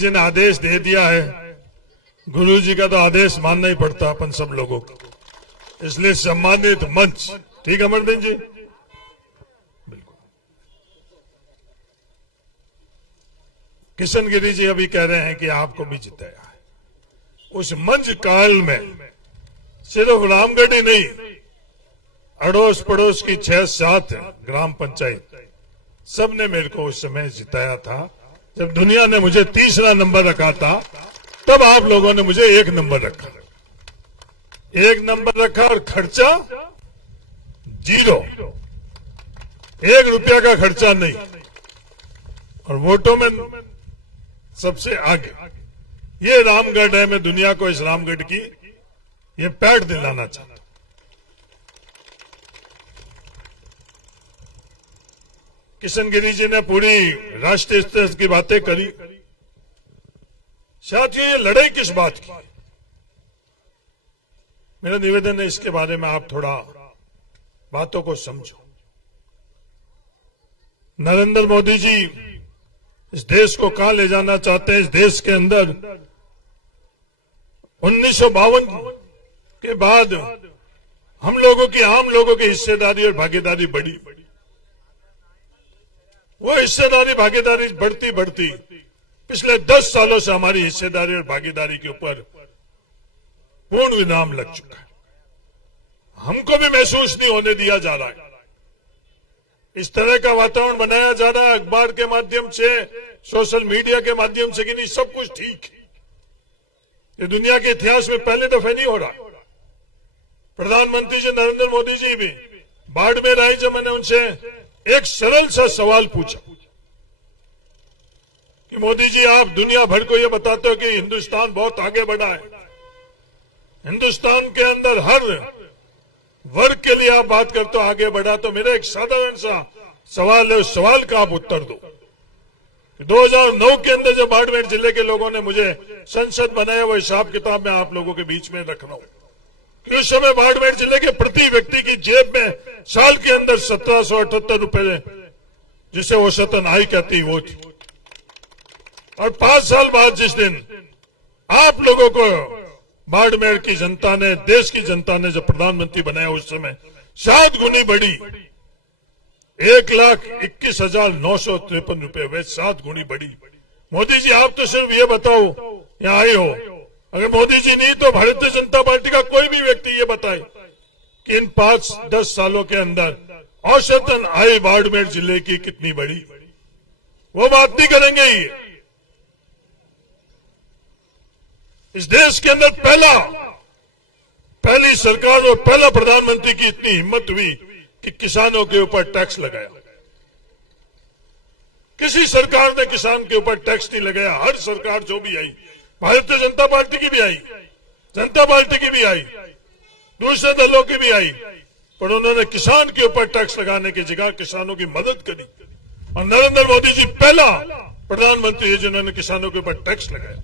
जी ने आदेश दे दिया है, गुरु जी का तो आदेश मानना ही पड़ता अपन सब लोगों को, इसलिए सम्मानित मंच। ठीक है अमरदीन जी, बिल्कुल। किशन गिरी जी अभी कह रहे हैं कि आपको भी जिताया है। उस मंच काल में सिर्फ रामगढ़ ही नहीं, अड़ोस पड़ोस की 6-7 ग्राम पंचायत सबने मेरे को उस समय जिताया था। जब दुनिया ने मुझे तीसरा नंबर रखा था, तब आप लोगों ने मुझे 1 नंबर रखा। 1 नंबर रखा और खर्चा 0, 1 रुपया का खर्चा नहीं, और वोटों में सबसे आगे। ये रामगढ़ है। मैं दुनिया को इस रामगढ़ की ये पैठ दिलाना चाहता हूं। किशन गिरी जी ने पूरी राष्ट्रीय स्तर की बातें करी। साथियों, ये लड़ाई किस बात की? मेरा निवेदन है इसके बारे में आप थोड़ा बातों को समझो। नरेंद्र मोदी जी इस देश को कहां ले जाना चाहते हैं? इस देश के अंदर 1952 के बाद हम लोगों की, आम लोगों की हिस्सेदारी और भागीदारी बढ़ी। वो हिस्सेदारी भागीदारी बढ़ती बढ़ती पिछले 10 सालों से हमारी हिस्सेदारी और भागीदारी के ऊपर पूर्ण विराम लग चुका है। हमको भी महसूस नहीं होने दिया जा रहा है। इस तरह का वातावरण बनाया जा रहा है अखबार के माध्यम से, सोशल मीडिया के माध्यम से कि नहीं सब कुछ ठीक है। ये दुनिया के इतिहास में पहले दफे नहीं हो रहा। प्रधानमंत्री जी नरेंद्र मोदी जी भी बाड़मेर आई, जब मैंने उनसे एक सरल सा सवाल पूछा कि मोदी जी आप दुनिया भर को ये बताते हो कि हिंदुस्तान बहुत आगे बढ़ा है, हिंदुस्तान के अंदर हर वर्ग के लिए आप बात करते हो आगे बढ़ा, तो मेरा एक साधारण सा सवाल है, उस सवाल का आप उत्तर दो। 2009 के अंदर जब बाड़मेर जिले के लोगों ने मुझे संसद बनाया, वो हिसाब किताब मैं आप लोगों के बीच में रख रहा हूं कि उस समय बाड़मेर जिले के प्रति व्यक्ति की जेब में साल के अंदर 1778 रुपए, जिसे औसतन आय कहती, वो थी। और 5 साल बाद जिस दिन आप लोगों को बाड़मेर की जनता ने, देश की जनता ने जब प्रधानमंत्री बनाया, उस समय 7 गुनी बढ़ी, 1,21,953 रुपए, वे 7 गुनी बढ़ी। मोदी जी आप तो सिर्फ ये बताओ, यहां आए हो, अगर मोदी जी नहीं तो भारतीय जनता पार्टी का कोई भी व्यक्ति ये बताए कि इन 5-10 सालों के अंदर औसतन आय बाड़मेर जिले की कितनी बढ़ी, वो बात नहीं करेंगे। ही इस देश के अंदर पहली सरकार और पहला प्रधानमंत्री की इतनी हिम्मत हुई कि किसानों के ऊपर टैक्स लगाया। किसी सरकार ने किसान के ऊपर टैक्स नहीं लगाया। हर सरकार जो भी आई, भारतीय जनता पार्टी की भी आई, जनता पार्टी की भी आई, दूसरे दलों की भी आई, पर उन्होंने किसान के ऊपर टैक्स लगाने की जगह किसानों की मदद करी। और नरेंद्र मोदी जी पहला प्रधानमंत्री है जिन्होंने किसानों के ऊपर टैक्स लगाया।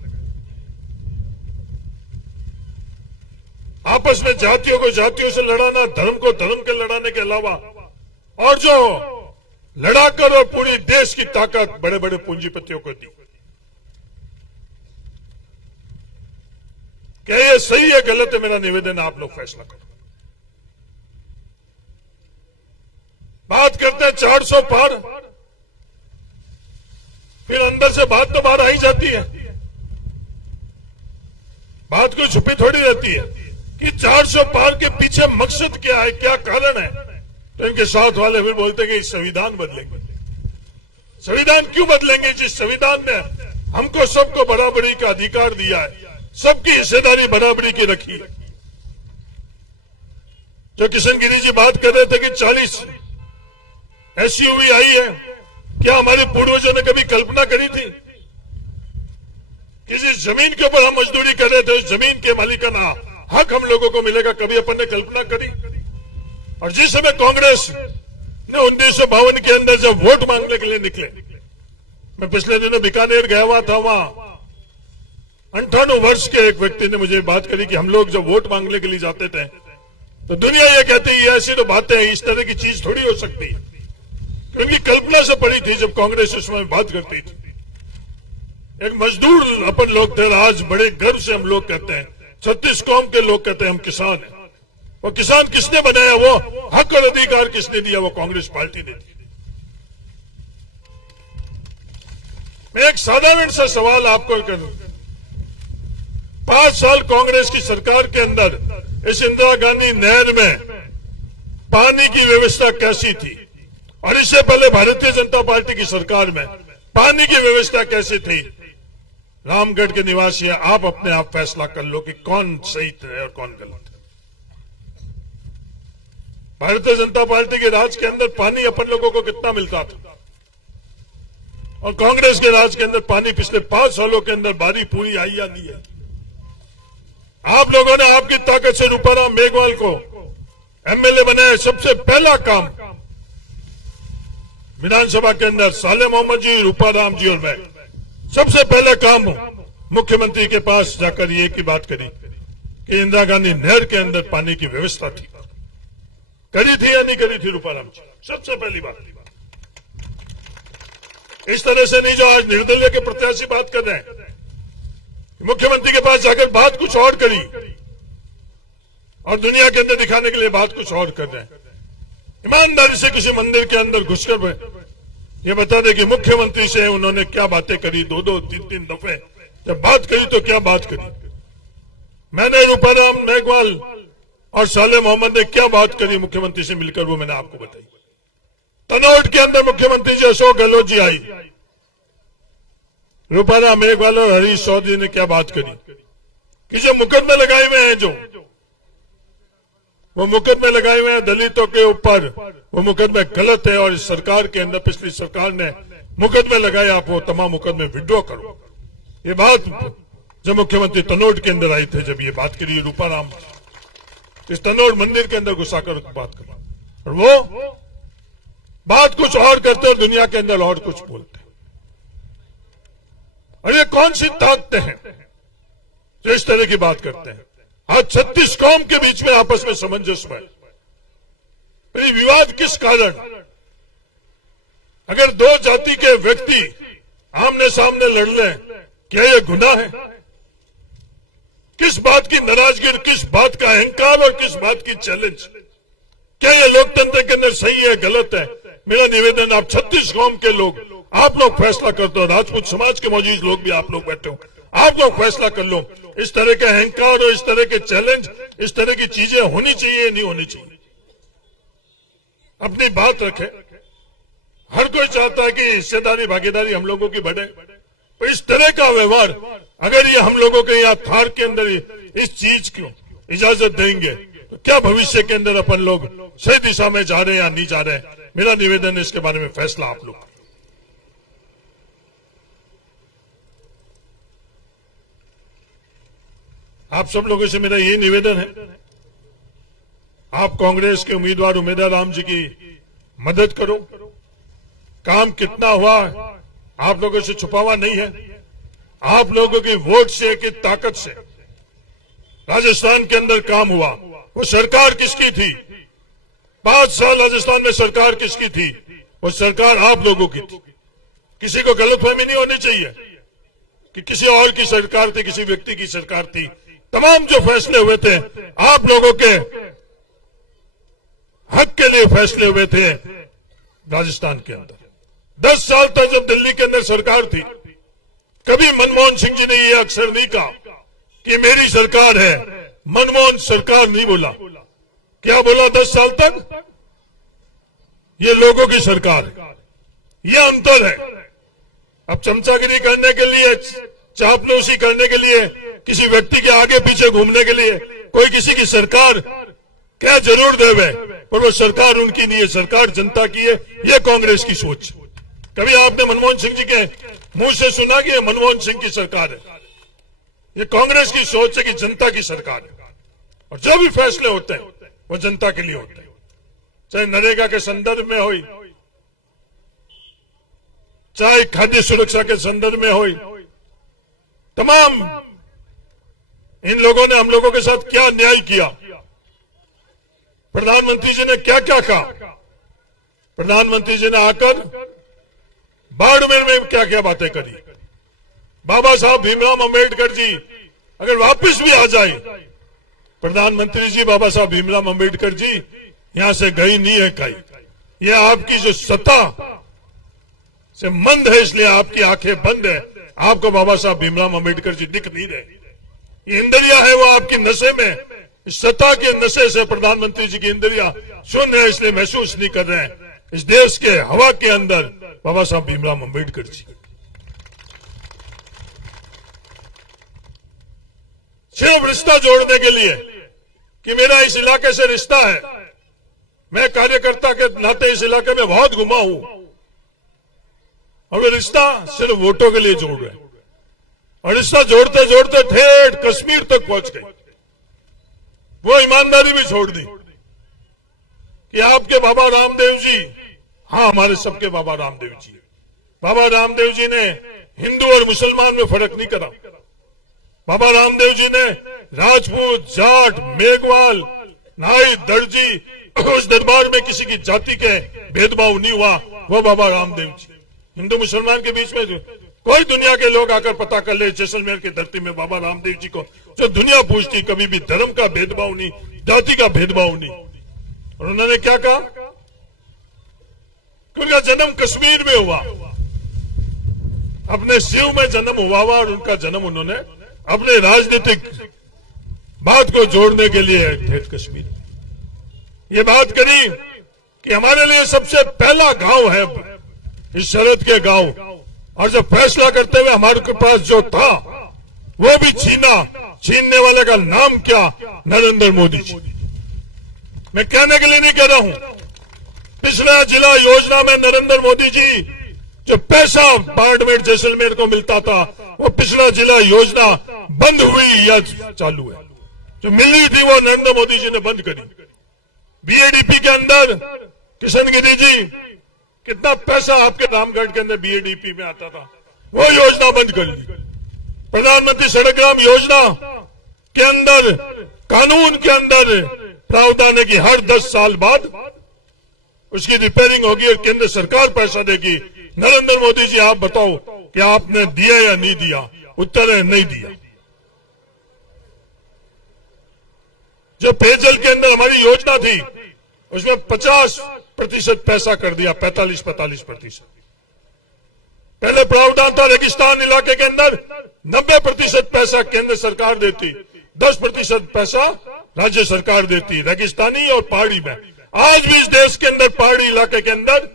आपस में जातियों को जातियों से लड़ाना, धर्म को धर्म के लड़ाने के अलावा, और जो लड़ाकर और पूरी देश की ताकत बड़े बड़े पूंजीपतियों को दी। क्या ये सही है गलत है? मेरा निवेदन है आप लोग फैसला करो। बात करते हैं 400 पार, फिर अंदर से बात तो बाहर आई जाती है। बात कोई छुपी थोड़ी रहती है कि 400 पार के पीछे मकसद क्या है, क्या कारण है। तो इनके साथ वाले फिर बोलते हैं कि संविधान बदलेंगे। संविधान क्यों बदलेंगे? जिस संविधान ने हमको सबको बराबरी का अधिकार दिया है, सबकी हिस्सेदारी बराबरी की रखी है। जो किशन गिरी जी बात कर रहे थे कि 40 एसयूवी आई है, क्या हमारे पूर्वजों ने कभी कल्पना करी थी? किसी जमीन के ऊपर हम मजदूरी कर रहे थे, उस जमीन के मालिकाना हक हम लोगों को मिलेगा, कभी अपन ने कल्पना करी? और जिस समय कांग्रेस ने 1952 के अंदर जब वोट मांगने के लिए निकले, मैं पिछले दिनों बीकानेर गया हुआ था, वहां 58 वर्ष के एक व्यक्ति ने मुझे बात करी कि हम लोग जब वोट मांगने के लिए जाते थे तो दुनिया ये कहती है ऐसी तो बातें हैं, इस तरह की चीज थोड़ी हो सकती है। क्योंकि कल्पना से पड़ी थी जब कांग्रेस उस समय बात करती थी। एक मजदूर अपन लोग थे, आज बड़े गर्व से हम लोग कहते हैं, 36 कौम के लोग कहते हैं हम किसान हैं। वो किसान किसने बनाया, वो हक और अधिकार किसने दिया, वो कांग्रेस पार्टी ने दिया। मैं एक साधारण सा सवाल आपको करूं, 5 साल कांग्रेस की सरकार के अंदर इस इंदिरा गांधी नहर में पानी की व्यवस्था कैसी थी, और इससे पहले भारतीय जनता पार्टी की सरकार में पानी की व्यवस्था कैसी थी। रामगढ़ के निवासी हैं, आप अपने आप फैसला कर लो कि कौन सही है और कौन गलत है। भारतीय जनता पार्टी के राज के अंदर पानी अपन लोगों को कितना मिलता था, और कांग्रेस के राज के अंदर पानी पिछले 5 सालों के अंदर बारी पूरी आई या नहीं है। आप लोगों ने आपकी ताकत से रूपाराम मेघवाल को एमएलए बनाया। सबसे पहला काम विधानसभा के अंदर साले मोहम्मद जी, रूपाराम जी और मैं सबसे पहले काम मुख्यमंत्री के पास जाकर ये की बात करी कि इंदिरा गांधी नहर के अंदर पानी की व्यवस्था थी, करी थी या नहीं करी थी रूपाराम जी, सबसे पहली बात। इस तरह से नहीं जो आज निर्दलीय के प्रत्याशी बात कर रहे हैं, मुख्यमंत्री के पास जाकर बात कुछ और करी और दुनिया के अंदर दिखाने के लिए बात कुछ और कर रहे हैं। ईमानदारी से किसी मंदिर के अंदर घुसकर ये बता दे कि मुख्यमंत्री से उन्होंने क्या बातें करी, 2-2, 3-3 दफे जब बात करी तो क्या बात करी। मैंने रूपाराम मेघवाल और साले मोहम्मद ने क्या बात करी मुख्यमंत्री से मिलकर, वो मैंने आपको बताई। तनोट के अंदर मुख्यमंत्री जी अशोक गहलोत जी आई, रूपाराम मेघवाल और हरीश चौधरी ने क्या बात करी कि जो मुकदमे लगाए हुए हैं, जो वो मुकदमे लगाए हुए हैं दलितों के ऊपर, वो मुकदमे गलत है और इस सरकार के अंदर पिछली सरकार ने मुकदमे लगाए, आप वो तमाम मुकदमे विड्रॉ करो। ये बात जब मुख्यमंत्री तनोट के अंदर आए थे, जब ये बात करी रूपाराम इस तनोट मंदिर के अंदर घुसाकर बात करी, और वो बात कुछ और करते और दुनिया के अंदर और कुछ बोलते। और ये कौन सी ताकतें हैं जो इस तरह की बात करते हैं। आज 36 कौम के बीच में आपस में सामंजस्य है, ये विवाद किस कारण। अगर 2 जाति के व्यक्ति आमने सामने लड़ लें, क्या ये गुनाह है? किस बात की नाराजगी, किस बात का अहंकार और किस बात की चैलेंज, क्या ये लोकतंत्र के अंदर सही है गलत है? मेरा निवेदन, आप 36 कौम के लोग, आप लोग फैसला करते हो, राजपूत समाज के मौजूद लोग भी आप लोग बैठे हो, आप लोग फैसला कर लो। इस तरह के अहंकार और इस तरह के चैलेंज, इस तरह की चीजें होनी चाहिए नहीं होनी चाहिए। अपनी बात रखे। हर कोई चाहता है कि हिस्सेदारी भागीदारी हम लोगों की बढ़े, तो इस तरह का व्यवहार अगर ये हम लोगों के यहाँ थार के अंदर इस चीज को इजाजत देंगे तो क्या भविष्य के अंदर अपन लोग सही दिशा में जा रहे हैं या नहीं जा रहे हैं। मेरा निवेदन है इसके बारे में फैसला आप लोग। आप सब लोगों से मेरा ये निवेदन है, आप कांग्रेस के उम्मीदवार उमेदवार राम जी की मदद करो। काम कितना हुआ आप लोगों से छुपावा नहीं है। आप लोगों की वोट से की ताकत से राजस्थान के अंदर काम हुआ। वो सरकार किसकी थी? 5 साल राजस्थान में सरकार किसकी थी? वो सरकार आप लोगों की थी। किसी को गलतफहमी नहीं होनी चाहिए कि किसी और की सरकार थी, किसी व्यक्ति की सरकार थी। तमाम जो फैसले हुए थे आप लोगों के हक के लिए फैसले हुए थे राजस्थान के अंदर। 10 साल तक जब दिल्ली के अंदर सरकार थी, कभी मनमोहन सिंह जी ने यह अक्सर नहीं कहा कि मेरी सरकार है, मनमोहन सरकार नहीं बोला। क्या बोला 10 साल तक? ये लोगों की सरकार है। यह अंतर है। अब चमचागिरी करने के लिए, चापलूसी करने के लिए, किसी व्यक्ति के आगे पीछे घूमने के लिए कोई किसी की सरकार क्या जरूर देवे, पर वो सरकार उनकी नहीं है, सरकार जनता की है। ये कांग्रेस की सोच। कभी आपने मनमोहन सिंह जी के मुंह से सुना कि ये मनमोहन सिंह की सरकार है? ये कांग्रेस की सोच है कि जनता की सरकार है, और जो भी फैसले होते हैं वो जनता के लिए होते हैं। चाहे नरेगा के संदर्भ में हो, चाहे खाद्य सुरक्षा के संदर्भ में हो, तमाम इन लोगों ने हम लोगों के साथ क्या न्याय किया। प्रधानमंत्री जी ने क्या क्या कहा। प्रधानमंत्री जी ने आकर बाड़मेर में क्या क्या बातें करी, बाबा साहब भीमराव अम्बेडकर जी अगर वापस भी आ जाए, प्रधानमंत्री जी बाबा साहब भीमराव अम्बेडकर जी यहां से गई नहीं है कहीं। ये आपकी जो सत्ता से मंद है, इसलिए आपकी आंखें बंद है, आपको बाबा साहब भीमराव अम्बेडकर जी दिख नहीं रहे। ये इंद्रिया है वो आपकी नशे में, इस सत्ता के नशे से प्रधानमंत्री जी की इंद्रिया सुन रहे, इसलिए महसूस नहीं कर रहे हैं इस देश के हवा के अंदर बाबा साहब भीमराव अम्बेडकर जी। सिर्फ रिश्ता जोड़ने के लिए कि मेरा इस इलाके से रिश्ता है, मैं कार्यकर्ता के नाते इस इलाके में बहुत घुमा हूं, और वो रिश्ता सिर्फ वोटों के लिए जोड़ रहे, और रिश्ता जोड़ते जोड़ते ठेठ कश्मीर तक पहुंच गए। वो ईमानदारी भी छोड़ दी कि आपके बाबा रामदेव जी, हाँ हमारे सबके बाबा रामदेव जी, बाबा रामदेव जी ने हिंदू और मुसलमान में फर्क नहीं करा। बाबा रामदेव जी ने राजपूत, जाट, मेघवाल, नाई, दर्जी, उस दरबार में किसी की जाति के भेदभाव नहीं हुआ। वो बाबा रामदेव जी, हिंदू मुसलमान के बीच में कोई दुनिया के लोग आकर पता कर ले, जैसलमेर की धरती में बाबा रामदेव जी को जो दुनिया पूछती, कभी भी धर्म का भेदभाव नहीं, जाति का भेदभाव नहीं। और उन्होंने क्या कहा कि उनका जन्म कश्मीर में हुआ, अपने शिव में जन्म हुआ और उनका जन्म उन्होंने अपने राजनीतिक बात को जोड़ने के लिए ठेठ कश्मीर। ये बात करी कि हमारे लिए सबसे पहला गांव है इस शरद के गांव, और जब फैसला करते हुए हमारे पास जो था वो भी छीनने वाले का नाम क्या, नरेंद्र मोदी जी। मैं कहने के लिए नहीं कह रहा हूं, पिछला जिला योजना में नरेंद्र मोदी जी जो पैसा बाड़मेर जैसलमेर को मिलता था, वो पिछला जिला योजना बंद हुई या चालू है। जो मिली थी वो नरेंद्र मोदी जी ने बंद करी। बीएडीपी के अंदर किशनगिरी जी कितना पैसा आपके रामगढ़ के अंदर बीएडीपी में आता था, वो योजना बंद कर ली। प्रधानमंत्री सड़क ग्राम योजना के अंदर कानून के अंदर प्रावधान है कि हर 10 साल बाद उसकी रिपेयरिंग होगी और केंद्र सरकार पैसा देगी। नरेंद्र मोदी जी आप बताओ कि आपने दिया या नहीं दिया? उत्तर है नहीं दिया। जो पेयजल के अंदर हमारी योजना थी उसमें 50% पैसा कर दिया, 45-45%। पहले प्रावधान था रेगिस्तान इलाके के अंदर 90% पैसा केंद्र सरकार देती, 10% पैसा राज्य सरकार देती, रेगिस्तानी और पहाड़ी में। आज भी इस देश के अंदर पहाड़ी इलाके के अंदर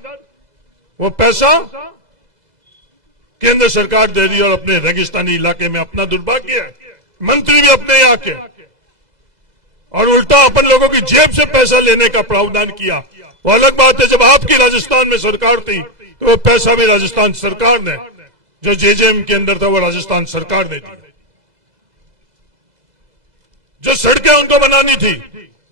वो पैसा केंद्र सरकार दे रही है और अपने रेगिस्तानी इलाके में अपना दुर्भाग्य है, मंत्री भी अपने यहाँ के, और उल्टा अपन लोगों की जेब से पैसा लेने का प्रावधान किया। वो अलग बात है, जब आपकी राजस्थान में सरकार थी तो वो पैसा भी राजस्थान सरकार ने, जो जेजेएम के अंदर था वो राजस्थान सरकार ने दी। जो सड़कें उनको बनानी थी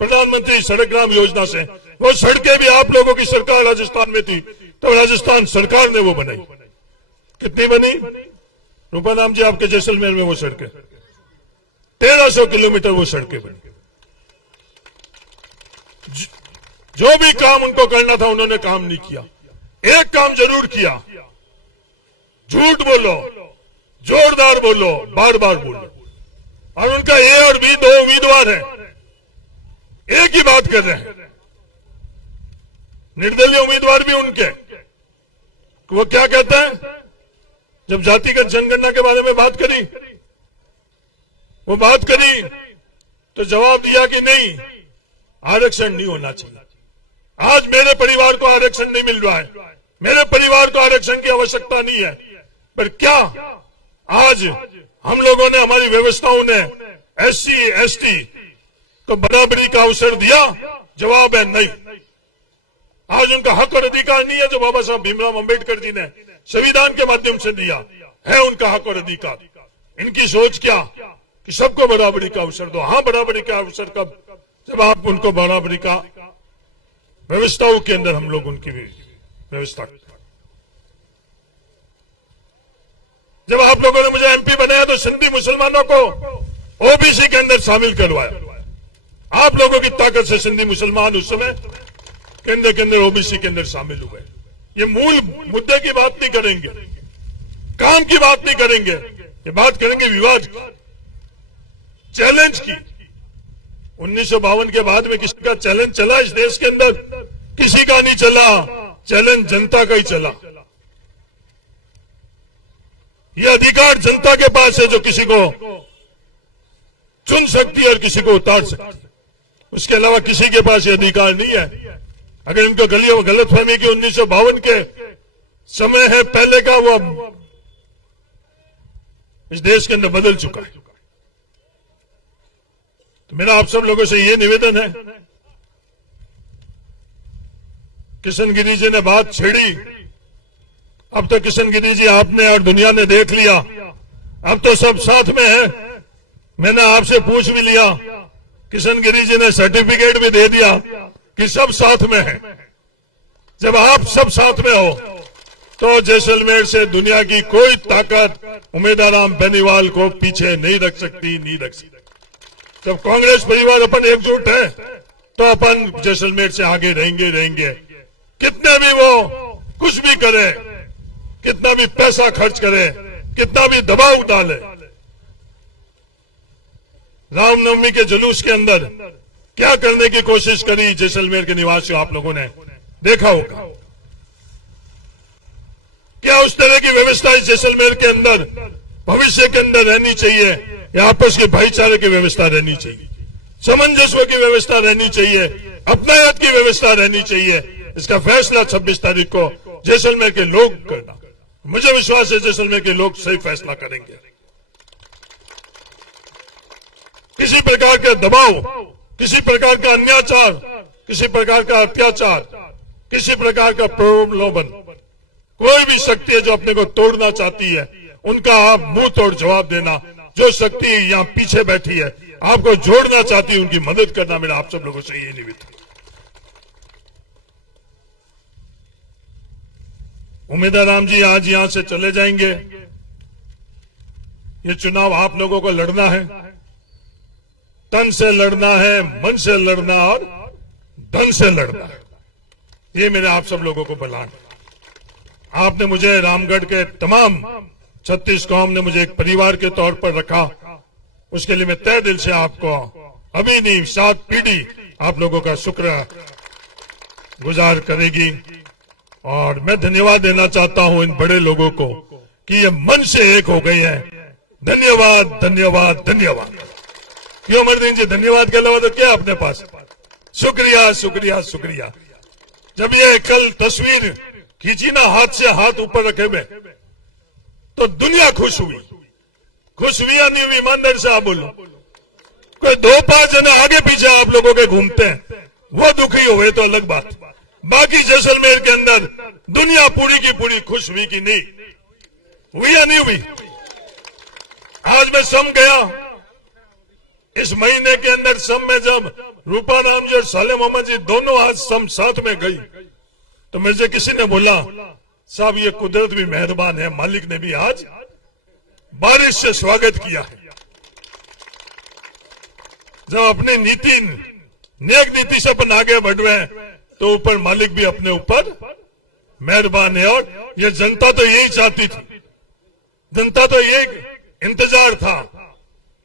प्रधानमंत्री सड़क ग्राम योजना से, वो सड़कें भी आप लोगों की सरकार राजस्थान में थी तो राजस्थान सरकार ने वो बनाई। कितनी बनी रूपाराम जी आपके जैसलमेर में? वो सड़कें 1300 किलोमीटर वो सड़कें बनी। जो भी काम उनको करना था उन्होंने काम नहीं किया। एक काम जरूर किया, झूठ बोलो, जोरदार बोलो, बार बार बोलो, और उनका ए और बी 2 उम्मीदवार हैं, एक ही बात कर रहे हैं, निर्दलीय उम्मीदवार भी उनके। वो क्या कहते हैं? जब जातिगत जनगणना के बारे में बात करी, वो बात करी तो जवाब दिया कि नहीं, आरक्षण नहीं होना चाहिए। आज मेरे परिवार को आरक्षण नहीं मिल रहा है, मेरे परिवार को आरक्षण की आवश्यकता नहीं है, पर क्या आज हम लोगों ने, हमारी व्यवस्थाओं ने एससी एसटी को बराबरी का अवसर दिया? जवाब है नहीं। आज उनका हक और अधिकार नहीं है जो बाबा साहब भीमराव अम्बेडकर जी ने संविधान के माध्यम से दिया है, उनका हक और अधिकार। इनकी सोच क्या कि सबको बराबरी का अवसर दो। हाँ, बराबरी का अवसर कब? जब आप उनको बराबरी का व्यवस्थाओं के अंदर हम लोग उनकी व्यवस्था। जब आप लोगों ने मुझे एमपी बनाया तो सिंधी मुसलमानों को ओबीसी के अंदर शामिल करवाया। आप लोगों की ताकत से सिंधी मुसलमान उस समय केंद्र के अंदर ओबीसी के अंदर शामिल हुए। ये मूल मुद्दे की बात नहीं करेंगे, काम की बात नहीं करेंगे, ये बात करेंगे विवाद की, चैलेंज की। 1952 के बाद में किसी का चैलेंज चला इस देश के अंदर? किसी का नहीं चला। चैलेंज जनता का ही चला। ये अधिकार जनता के पास है, जो किसी को चुन सकती है और किसी को उतार सकती है। उसके अलावा किसी के पास ये अधिकार नहीं है। अगर इनको गलतफहमी की 1952 के समय है पहले का, वो अब इस देश के अंदर बदल चुका है। तो मेरा आप सब लोगों से ये निवेदन है, किशन गिरी जी ने बात छेड़ी, अब तो किशन गिरी जी आपने और दुनिया ने देख लिया, अब तो सब साथ में है। मैंने आपसे पूछ भी लिया, किशन गिरी जी ने सर्टिफिकेट भी दे दिया कि सब साथ में है। जब आप सब साथ में हो तो जैसलमेर से दुनिया की कोई ताकत उम्मीदवार बेनीवाल को पीछे नहीं रख सकती, नहीं रख सकती। जब कांग्रेस परिवार अपन एकजुट है तो अपन जैसलमेर से आगे रहेंगे। कितने भी वो कुछ भी करे, कितना भी पैसा खर्च करे, कितना भी दबाव डाले। रामनवमी के जुलूस के अंदर क्या करने की कोशिश करी जैसलमेर के निवासियों, आप लोगों ने देखा होगा। क्या उस तरह की व्यवस्था इस जैसलमेर के अंदर भविष्य के अंदर रहनी चाहिए? या आपस के भाईचारे की व्यवस्था रहनी चाहिए, सामंजस्य की व्यवस्था रहनी चाहिए, अपनायत की व्यवस्था रहनी चाहिए? इसका फैसला 26 तारीख को जैसलमेर के लोग करना। मुझे विश्वास है जैसलमेर के लोग सही फैसला करेंगे। किसी प्रकार का दबाव, किसी प्रकार का अन्याचार, किसी प्रकार का अत्याचार, किसी प्रकार का प्रलोभन, कोई भी शक्ति है जो अपने को तोड़ना चाहती है, उनका आप मुंह तोड़ जवाब देना। जो शक्ति यहां पीछे बैठी है आपको जोड़ना चाहती है, उनकी मदद करना मेरा आप सब लोगों से ये निवेदन। उम्मीदवार राम जी आज यहां से चले जाएंगे। ये चुनाव आप लोगों को लड़ना है, तन से लड़ना है, मन से लड़ना और धन से लड़ना है। ये मेरे आप सब लोगों को बलान। आपने मुझे रामगढ़ के तमाम 36 कौम ने मुझे एक परिवार के तौर पर रखा, उसके लिए मैं तहे दिल से आपको अभी नहीं 7 पीढ़ी आप लोगों का शुक्र गुजार करेगी। और मैं धन्यवाद देना चाहता हूं इन बड़े लोगों को कि ये मन से एक हो गए हैं। धन्यवाद, धन्यवाद, धन्यवाद। क्यों अमरदीन जी, धन्यवाद के अलावा तो क्या अपने पास? शुक्रिया, शुक्रिया, शुक्रिया। जब ये कल तस्वीर खींची ना, हाथ से हाथ ऊपर रखे हुए, तो दुनिया खुश हुई। खुश हुई या नहीं हुई? ईमानदारी से आप बोलो। कोई 2-5 जने आगे पीछे आप लोगों के घूमते हैं, वो दुखी हुए तो अलग बात। बाकी जैसलमेर के अंदर दुनिया पूरी की पूरी खुश हुई कि नहीं हुई या नहीं हुई? आज मैं सम गया, इस महीने के अंदर सम में जब रूपा राम जी और साले मोहम्मद जी दोनों आज सम साथ में गई, तो मुझे किसी ने बोला, साहब ये कुदरत भी मेहरबान है, मालिक ने भी आज बारिश से स्वागत किया है। जब अपनी नीति, नेक नीति से अपन आगे बढ़ रहे हैं तो ऊपर मालिक भी अपने ऊपर मेहरबान है। और ये जनता तो यही चाहती थी, जनता तो यही इंतजार था।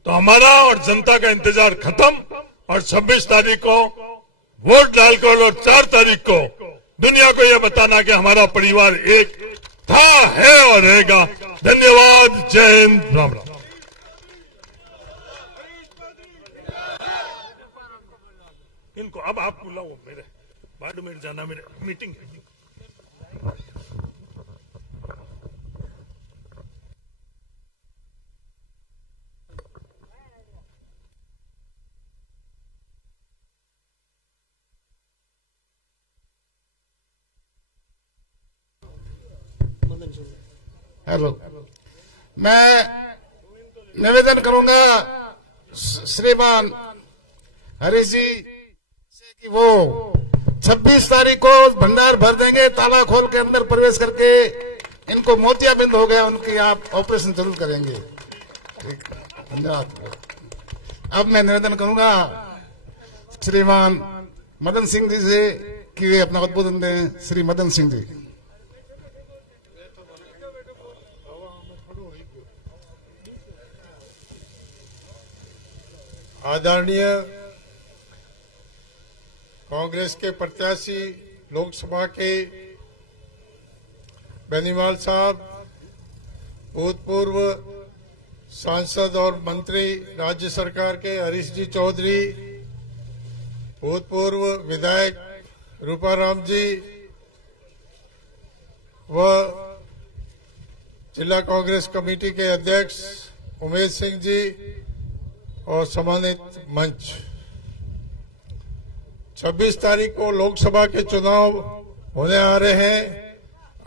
तो हमारा और जनता का इंतजार खत्म और 26 तारीख को वोट डालकर और 4 तारीख को दुनिया को यह बताना कि हमारा परिवार एक था, है और रहेगा। धन्यवाद। जय हिंद, राम राम। इनको अब आप बुलाओ, मेरे बाड़मेर जाना, मेरे मीटिंग है। हेलो, मैं निवेदन करूंगा श्रीमान हरीश जी से कि वो 26 तारीख को भंडार भर देंगे, ताला खोल के अंदर प्रवेश करके इनको मोतियाबिंद हो गया उनकी, आप ऑपरेशन जरूर करेंगे। ठीक, धन्यवाद। अब मैं निवेदन करूंगा श्रीमान मदन सिंह जी से कि वे अपना उद्बोधन दें। श्री मदन सिंह जी। आदरणीय कांग्रेस के प्रत्याशी लोकसभा के बेनीवाल साहब, भूतपूर्व सांसद और मंत्री राज्य सरकार के हरीश जी चौधरी, भूतपूर्व विधायक रूपाराम जी व जिला कांग्रेस कमेटी के अध्यक्ष उमेश सिंह जी और सम्मानित मंच, 26 तारीख को लोकसभा के चुनाव होने आ रहे हैं।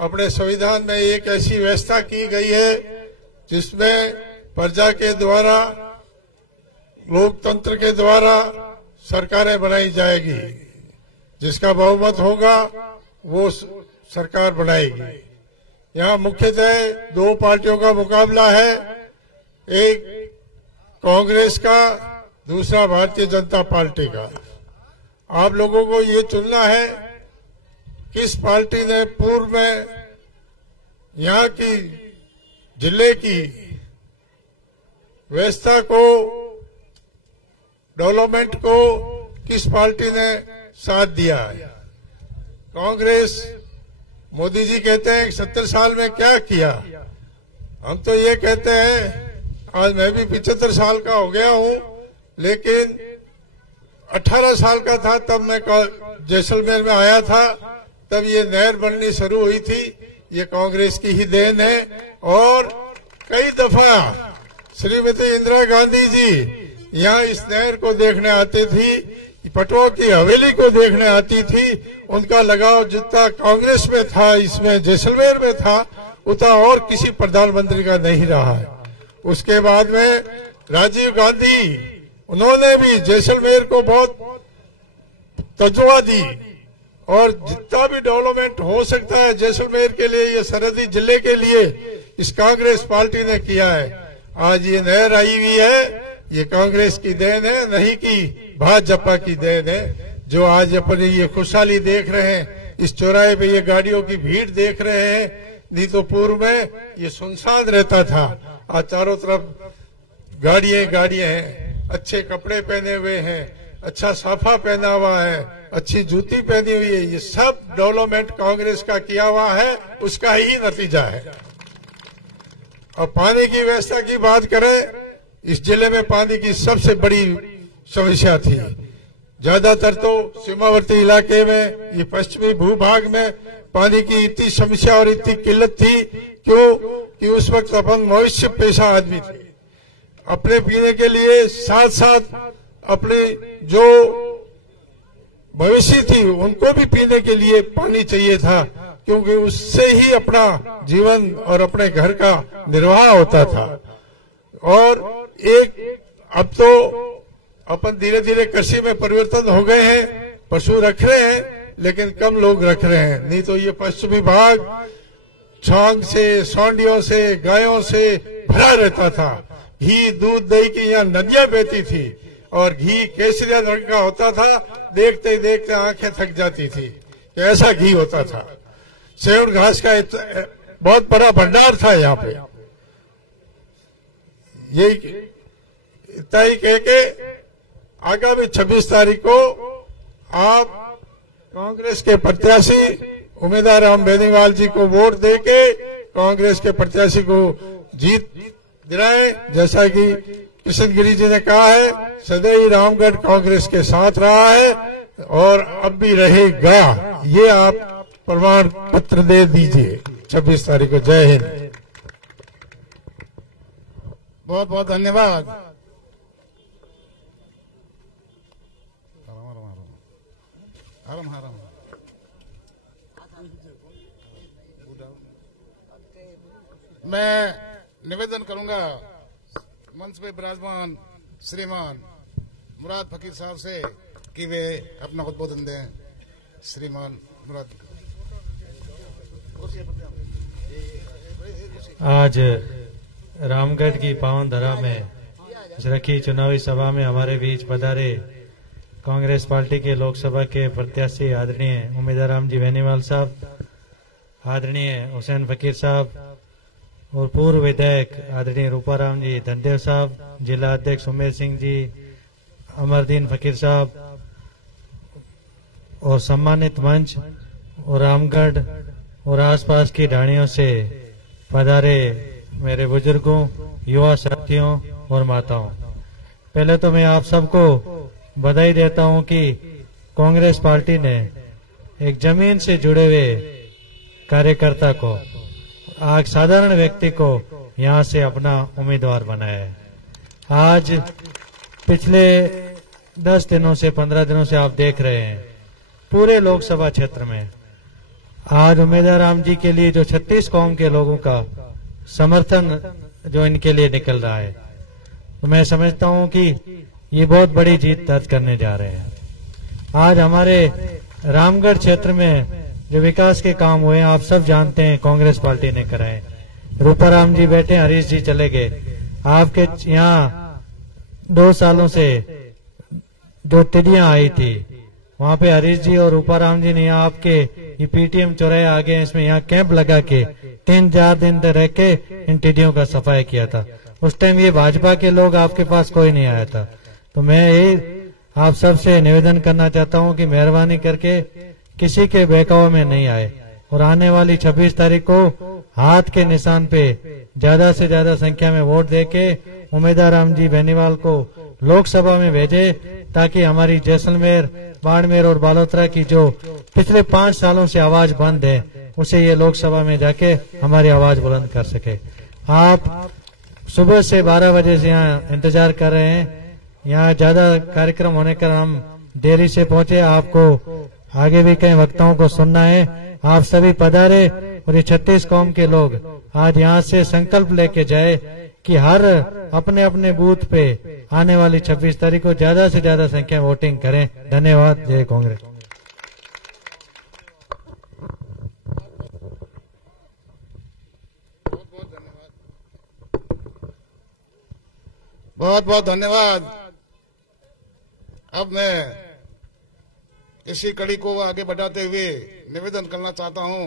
अपने संविधान में एक ऐसी व्यवस्था की गई है जिसमें प्रजा के द्वारा, लोकतंत्र के द्वारा सरकारें बनाई जाएगी। जिसका बहुमत होगा वो सरकार बनाएगी। यहाँ मुख्यतः दो पार्टियों का मुकाबला है, एक कांग्रेस का, दूसरा भारतीय जनता पार्टी का। आप लोगों को ये चुनना है किस पार्टी ने पूर्व में यहाँ की जिले की व्यवस्था को, डेवलपमेंट को किस पार्टी ने साथ दिया है। कांग्रेस, मोदी जी कहते हैं 70 साल में क्या किया, हम तो ये कहते हैं, आज मैं भी 75 साल का हो गया हूं, लेकिन 18 साल का था तब मैं जैसलमेर में आया था, तब ये नहर बननी शुरू हुई थी। ये कांग्रेस की ही देन है। और कई दफा श्रीमती इंदिरा गांधी जी यहाँ इस नहर को देखने आती थी, पटवा की हवेली को देखने आती थी। उनका लगाव जितना कांग्रेस में था, इसमें जैसलमेर में था, उतना और किसी प्रधानमंत्री का नहीं रहा है। उसके बाद में राजीव गांधी, उन्होंने भी जैसलमेर को बहुत तजुआ दी और जितना भी डेवलपमेंट हो सकता है जैसलमेर के लिए, ये सरहदी जिले के लिए, इस कांग्रेस पार्टी ने किया है। आज ये नहर आई हुई है, ये कांग्रेस की देन है, नहीं कि भाजपा की देन है। जो आज अपनी ये खुशहाली देख रहे हैं, इस चौराहे पे ये गाड़ियों की भीड़ देख रहे हैं, नहीं तो पूर्व में ये सुनसान रहता था। आज चारों तरफ गाड़ियां हैं, अच्छे कपड़े पहने हुए हैं, अच्छा साफा पहना हुआ है, अच्छी जूती पहनी हुई है। ये सब डेवलपमेंट कांग्रेस का किया हुआ है, उसका ही नतीजा है। अब पानी की व्यवस्था की बात करें, इस जिले में पानी की सबसे बड़ी समस्या थी। ज्यादातर तो सीमावर्ती इलाके में, ये पश्चिमी भूभाग में पानी की इतनी समस्या और इतनी किल्लत थी, क्यों कि उस वक्त अपन मनुष्य पेशा आदमी थे। अपने पीने के लिए साथ साथ अपने जो भविष्य थी उनको भी पीने के लिए पानी चाहिए था, क्योंकि उससे ही अपना जीवन और अपने घर का निर्वाह होता था। और अब तो अपन धीरे धीरे कृषि में परिवर्तन हो गए हैं, पशु रख रहे हैं लेकिन कम लोग रख रहे हैं। नहीं तो ये पश्चिमी भाग छांग से, सौंडियों से, गायों से भरा रहता था। घी, दूध, दही की यहाँ नदियां बहती थी और घी केसरिया रंग का होता था, देखते देखते आंखें थक जाती थी। ऐसा घी होता था। सेवड़ घास का बहुत बड़ा भंडार था यहाँ पे। यही इतना ही कह के आगामी 26 तारीख को आप कांग्रेस के प्रत्याशी उम्मीदवार राम बेनीवाल जी को वोट देके कांग्रेस के प्रत्याशी को जीत दिलाएं। जैसा कि किशन गिरी जी ने कहा है, सदैव रामगढ़ कांग्रेस के साथ रहा है और अब भी रहेगा। ये आप प्रमाण पत्र दे दीजिए 26 तारीख को। जय हिंद। बहुत बहुत धन्यवाद। मैं निवेदन करूंगा मंच पे विराजमान श्रीमान मुराद फकीर साहब से कि वे अपना उद्बोधन दें। श्रीमान मुराद। आज रामगढ़ की पावन धरा में रखी चुनावी सभा में हमारे बीच पधारे कांग्रेस पार्टी के लोकसभा के प्रत्याशी आदरणीय उम्मीदवार राम जी बेनीवाल साहब, आदरणीय हुसैन फकीर साहब और पूर्व विधायक आदरणीय रूपाराम जी धनदेव साहब, जिला अध्यक्ष उमेश सिंह जी अमरदीन फकीर साहब और सम्मानित मंच और रामगढ़ और आसपास की ढाणियों से पधारे मेरे बुजुर्गों, युवा साथियों और माताओं, पहले तो मैं आप सबको बधाई देता हूं कि कांग्रेस पार्टी ने एक जमीन से जुड़े हुए कार्यकर्ता को, आज साधारण व्यक्ति को यहां से अपना उम्मीदवार बनाया है। आज पिछले 10 दिनों से 15 दिनों से आप देख रहे हैं पूरे लोकसभा क्षेत्र में आज उम्मीदवार राम जी के लिए जो 36 कौम के लोगों का समर्थन जो इनके लिए निकल रहा है, तो मैं समझता हूं कि ये बहुत बड़ी जीत दर्ज करने जा रहे हैं। आज हमारे रामगढ़ क्षेत्र में जो विकास के काम हुए आप सब जानते हैं, कांग्रेस पार्टी ने कराए। रूपाराम जी बैठे, हरीश जी चले गए। आपके यहाँ 2 सालों से जो टिड्डियां आई थी, वहां पे हरीश जी और रूपाराम जी ने यहाँ आपके ये पीटीएम चौराहे आगे इसमें यहाँ कैंप लगा के 3-4 दिन तक रह के इन टिड्डियों का सफाई किया था। उस टाइम ये भाजपा के लोग आपके पास कोई नहीं आया था। तो मैं यही आप सबसे निवेदन करना चाहता हूं कि मेहरबानी करके किसी के बहकावे में नहीं आए और आने वाली 26 तारीख को हाथ के निशान पे ज्यादा से ज्यादा संख्या में वोट देके उम्मीदवार राम जी बेनीवाल को लोकसभा में भेजे, ताकि हमारी जैसलमेर, बाड़मेर और बालोतरा की जो पिछले 5 सालों से आवाज बंद है, उसे ये लोकसभा में जाके हमारी आवाज बुलंद कर सके। आप सुबह से 12 बजे से यहाँ इंतजार कर रहे हैं। यहाँ ज्यादा कार्यक्रम होने का हम देरी से पहुंचे, आपको आगे भी कई वक्ताओं को सुनना है। आप सभी पधारे और ये 36 कौम के लोग आज यहाँ से संकल्प लेके जाए कि हर अपने अपने बूथ पे आने वाली 26 तारीख को ज्यादा से ज्यादा संख्या में वोटिंग करें। धन्यवाद। जय कांग्रेस। बहुत बहुत धन्यवाद। अब मैं इसी कड़ी को आगे बढ़ाते हुए निवेदन करना चाहता हूं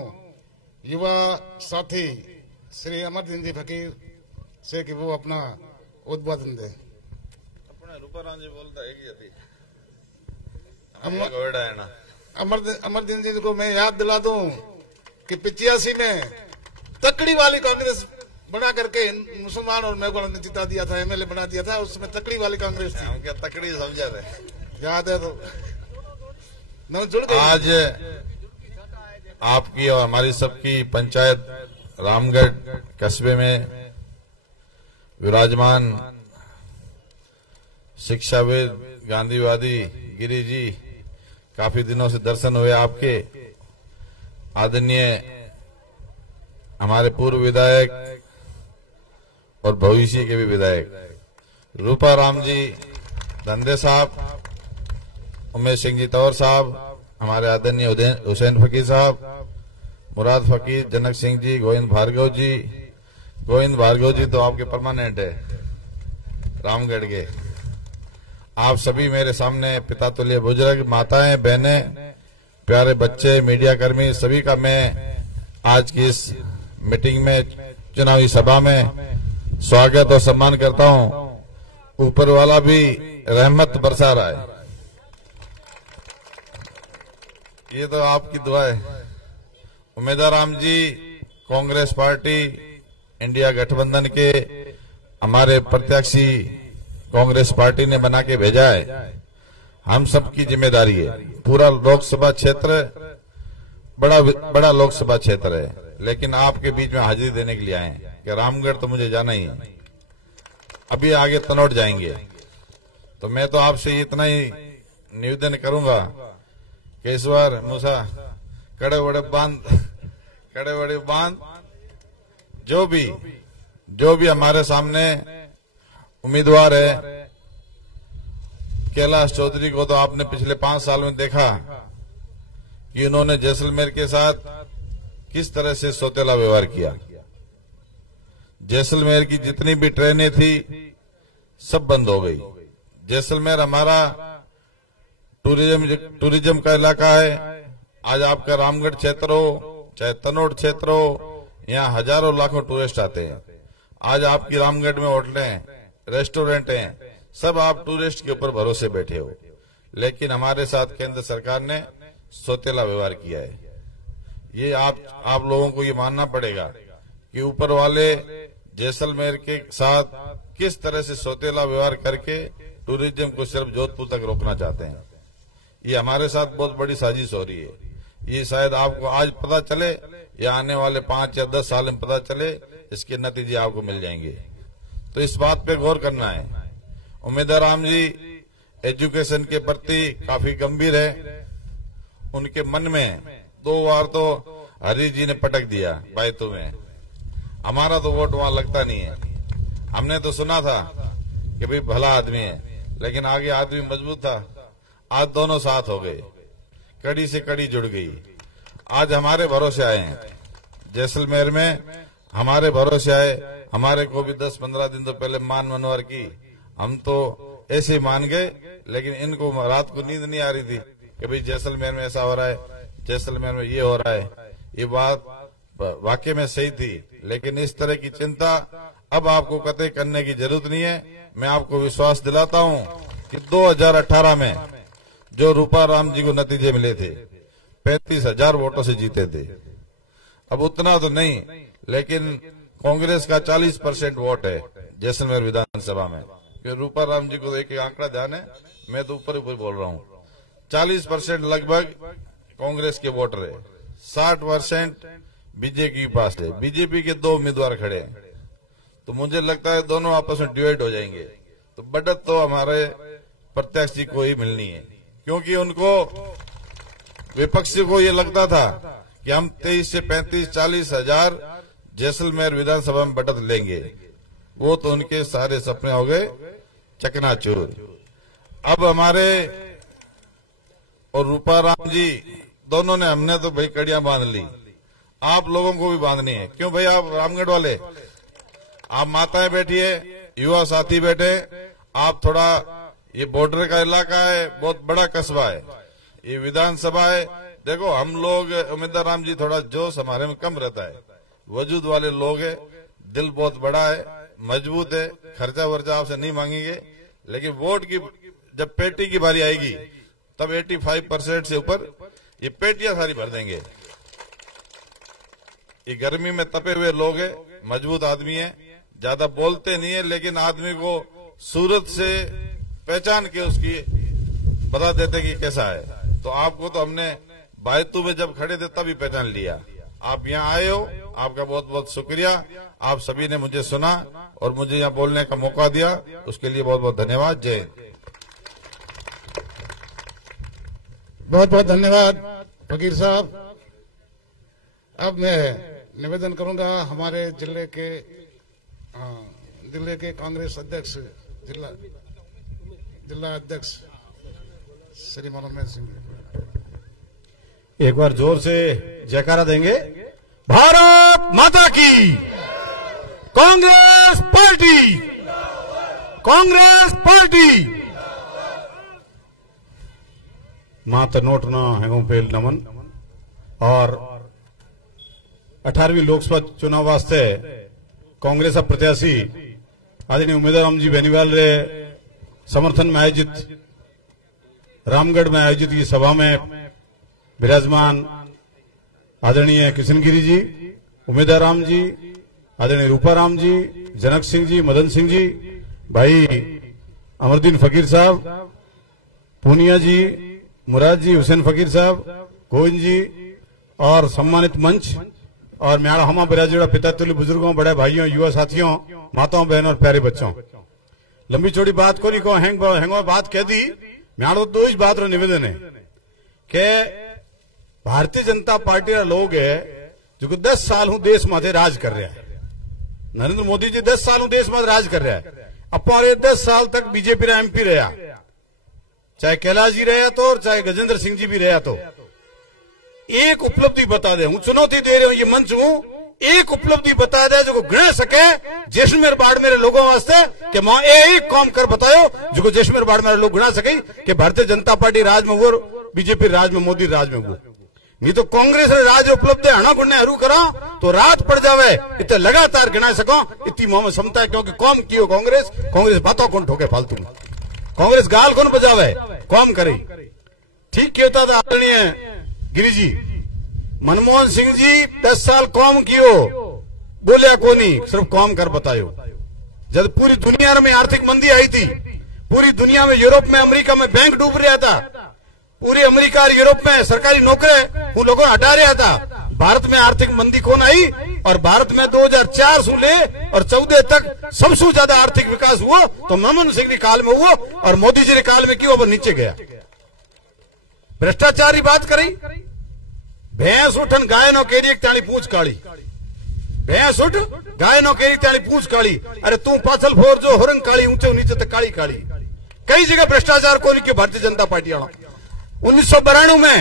युवा साथी श्री अमरदीन जी फकीर से कि वो अपना उद्बोधन दे। अपने रूपाराम जी बोलता है कि अमरदीन जी को मैं याद दिला दूं कि 85 में तकड़ी वाली कांग्रेस बना करके मुसलमान और मेघवाल ने जिता दिया था, एमएलए बना दिया था। उसमें तकड़ी वाली कांग्रेस थी। क्या तकड़ी समझा रहे, याद है तो आज आपकी और हमारी सबकी पंचायत रामगढ़ कस्बे में विराजमान शिक्षाविद गांधीवादी गिरी जी, काफी दिनों से दर्शन हुए आपके। आदरणीय हमारे पूर्व विधायक और भविष्य के भी विधायक रूपाराम जी धंधे साहब, उमेश सिंह जी तौर साहब, हमारे आदरणीय हुसैन फकीर साहब, मुराद फकीर, जनक सिंह जी, गोविंद भार्गव जी। गोविंद भार्गव जी तो आपके परमानेंट है रामगढ़ के। आप सभी मेरे सामने पिता तुल्य बुजुर्ग, माताएं, बहनें, प्यारे बच्चे, मीडिया कर्मी, सभी का मैं आज की इस मीटिंग में, चुनावी सभा में स्वागत और सम्मान करता हूं। ऊपर वाला भी रहमत बरसा रहा है, ये तो आपकी दुआ है। उम्मीदवार राम जी कांग्रेस पार्टी इंडिया गठबंधन के हमारे प्रत्याशी कांग्रेस पार्टी ने बना के भेजा है। हम सबकी जिम्मेदारी है। पूरा लोकसभा क्षेत्र बड़ा लोकसभा क्षेत्र है, लेकिन आपके बीच में हाजिरी देने के लिए आए हैं कि रामगढ़ तो मुझे जाना ही है। अभी आगे तनौट जाएंगे, तो मैं तो आपसे इतना ही निवेदन करूंगा कि इस बार मूसा कड़े बड़े बांध जो भी हमारे सामने उम्मीदवार है। कैलाश चौधरी को तो आपने पिछले 5 साल में देखा कि उन्होंने जैसलमेर के साथ किस तरह से सौतेला व्यवहार किया। जैसलमेर की जितनी भी ट्रेनें थी सब बंद हो गई। जैसलमेर हमारा टूरिज्म का इलाका है। आज आपका रामगढ़ क्षेत्र हो चाहे तनोट क्षेत्र हो, यहाँ हजारों लाखों टूरिस्ट आते हैं। आज आपकी रामगढ़ में होटलें हैं, रेस्टोरेंट हैं, सब आप टूरिस्ट के ऊपर भरोसे बैठे हो, लेकिन हमारे साथ केंद्र सरकार ने सौतेला व्यवहार किया है। ये आप लोगों को ये मानना पड़ेगा कि ऊपर वाले जैसलमेर के साथ किस तरह से सौतेला व्यवहार करके टूरिज्म को सिर्फ जोधपुर तक रोकना चाहते हैं। ये हमारे साथ बहुत बड़ी साजिश हो रही है। ये शायद आपको आज पता चले या आने वाले 5 या 10 साल में पता चले, इसके नतीजे आपको मिल जाएंगे। तो इस बात पे गौर करना है। उम्मीदवार राम जी एजुकेशन के प्रति काफी गंभीर है। उनके मन में 2 बार तो हरी जी ने पटक दिया बायतू में। हमारा तो वोट वहां लगता नहीं है। हमने तो सुना था कि भाई भला आदमी है, लेकिन आगे आदमी मजबूत था। आज दोनों साथ हो गए, कड़ी से कड़ी जुड़ गई। आज हमारे भरोसे आए हैं जैसलमेर में, हमारे भरोसे आए। हमारे को भी 10-15 दिन तो पहले मान मनोहर की, हम तो ऐसे ही मान गए, लेकिन इनको रात को नींद नहीं आ रही थी कि भाई जैसलमेर में ऐसा हो रहा है, जैसलमेर में ये हो रहा है। ये बात वाकई में सही थी, लेकिन इस तरह की चिंता अब आपको कतई करने की जरूरत नहीं है। मैं आपको विश्वास दिलाता हूं कि 2018 में जो रूपा राम जी को नतीजे मिले थे 35,000 वोटों से जीते थे। अब उतना तो नहीं, लेकिन कांग्रेस का 40% वोट है जैसलमेर विधानसभा में। रूपा राम जी को एक आंकड़ा ध्यान है, मैं तो ऊपर ऊपर बोल रहा हूं। 40% लगभग कांग्रेस के वोटर है, 60% बीजेपी के पास है। बीजेपी के 2 उम्मीदवार खड़े हैं, तो मुझे लगता है दोनों आपस में डिवाइड हो जाएंगे। तो बढ़त तो हमारे प्रत्याशी को ही मिलनी है, क्योंकि उनको विपक्षी को ये लगता था कि हम 23 से 35-40 हजार जैसलमेर विधानसभा में बढ़त लेंगे। वो तो उनके सारे सपने हो गए चकनाचूर। अब हमारे और रूपा राम जी दोनों ने, हमने तो भाई कड़ियां बांध ली, आप लोगों को भी बांधनी है। क्यों भाई, आप रामगढ़ वाले, आप माताएं बैठी है, युवा साथी बैठे, आप थोड़ा, ये बॉर्डर का इलाका है, बहुत बड़ा कस्बा है, ये विधानसभा है। देखो हम लोग, उम्मीदवार राम जी थोड़ा जोश हमारे में कम रहता है, वजूद वाले लोग है, दिल बहुत बड़ा है, मजबूत है, खर्चा वर्चा आपसे नहीं मांगेंगे, लेकिन वोट की जब पेटी की बारी आएगी तब 85% से ऊपर ये पेटियां सारी भर देंगे। ये गर्मी में तपे हुए लोग है, मजबूत आदमी है, ज्यादा बोलते नहीं है, लेकिन आदमी को सूरत से पहचान के उसकी बता देते कि कैसा है। तो आपको तो हमने बायतू में जब खड़े थे तभी पहचान लिया। आप यहाँ आए हो, आपका बहुत बहुत शुक्रिया। आप सभी ने मुझे सुना और मुझे यहाँ बोलने का मौका दिया, उसके लिए बहुत बहुत धन्यवाद। जय हिंद। बहुत बहुत धन्यवाद फकीर साहब। अब मैं निवेदन करूंगा हमारे जिले के कांग्रेस अध्यक्ष, जिला अध्यक्ष श्री मनोहर सिंह, एक बार जोर से जयकारा देंगे। भारत माता की, कांग्रेस पार्टी, कांग्रेस पार्टी। मात नोटना हेगों पेल नमन। और 18वीं लोकसभा चुनाव वास्ते कांग्रेस प्रत्याशी आदरणीय उम्मीदवार राम जी बेनीवाल रे समर्थन में आयोजित रामगढ़ में आयोजित की सभा में विराजमान आदरणीय किशनगिरी जी, उम्मीदवार राम जी, आदरणीय रूपा राम जी, जनक सिंह जी, मदन सिंह जी, भाई अमरदीन फकीर साहब, पूनिया जी, मुराद जी, हुसैन फकीर साहब, गोविंद जी और सम्मानित मंच और म्याड़ा हमा बिराजड़ा पिता तुल्य बुजुर्गों, बड़े भाइयों, युवा साथियों, माताओं, बहनों और प्यारे बच्चों, लंबी चौड़ी बात को नहीं को हैंगो बात कह दी। म्याड़ो 2 ही बात रो निवेदन है कि भारतीय जनता पार्टी रा लोग है जो 10 साल हूं देश माथे राज कर रहा है। नरेंद्र मोदी जी 10 साल हूं देश माथे राज कर रहा है। अपने 10 साल तक बीजेपी रा एमपी रहा, चाहे कैलाश जी रहा तो और चाहे गजेंद्र सिंह जी भी रहा। तो एक उपलब्धि बता दे, हूं चुनौती दे रहे हूं ये मंच हूं, एक उपलब्धि बता दे जो गिना सके जैसलमेर बाड़मेर लोगों वास्ते कि मां एक काम कर बतायो जो जैसलमेर बाड़मेर लोग गिना सके कि भारतीय जनता पार्टी राज में वो, बीजेपी राज में, मोदी राज में वो। नहीं तो कांग्रेस राज उपलब्ध हणा गुण हरू करा तो रात पड़ जावे, इतने लगातार गिना सको, इतनी मोह में समता है। क्योंकि कौम कियो कांग्रेस बातों कौन ठोके फालतू में। कांग्रेस गाल कौन बजावे, कौम करे। ठीक कहता था आदरणीय गिरी जी, मनमोहन सिंह जी 10 साल कौम कियो, बोलिया कोनी, सिर्फ कौम कर बतायो। जब पूरी दुनिया में आर्थिक मंदी आई थी, पूरी दुनिया में, यूरोप में, अमेरिका में बैंक डूब रहा था, पूरी अमेरिका और यूरोप में सरकारी नौकरी उन लोगों ने हटा रहा था, भारत में आर्थिक मंदी कौन आई, और भारत में 2004 से ले और 14 तक सबसे ज्यादा आर्थिक विकास हुआ तो मनमोहन सिंह के काल में हुआ, और मोदी जी के काल में क्यों, वो नीचे गया। भ्रष्टाचार की बात करी, भैंस उठन गाय नो केरी एक ताली पूछ काली, भैंस उठ गाय नो केरी ताली पूछ काली, अरे तू पाछल फोर जो होरंग काली, ऊंचे नीचे तक काली काली। कई जगह भ्रष्टाचार को नहीं, भारतीय जनता पार्टी वाला 1992 में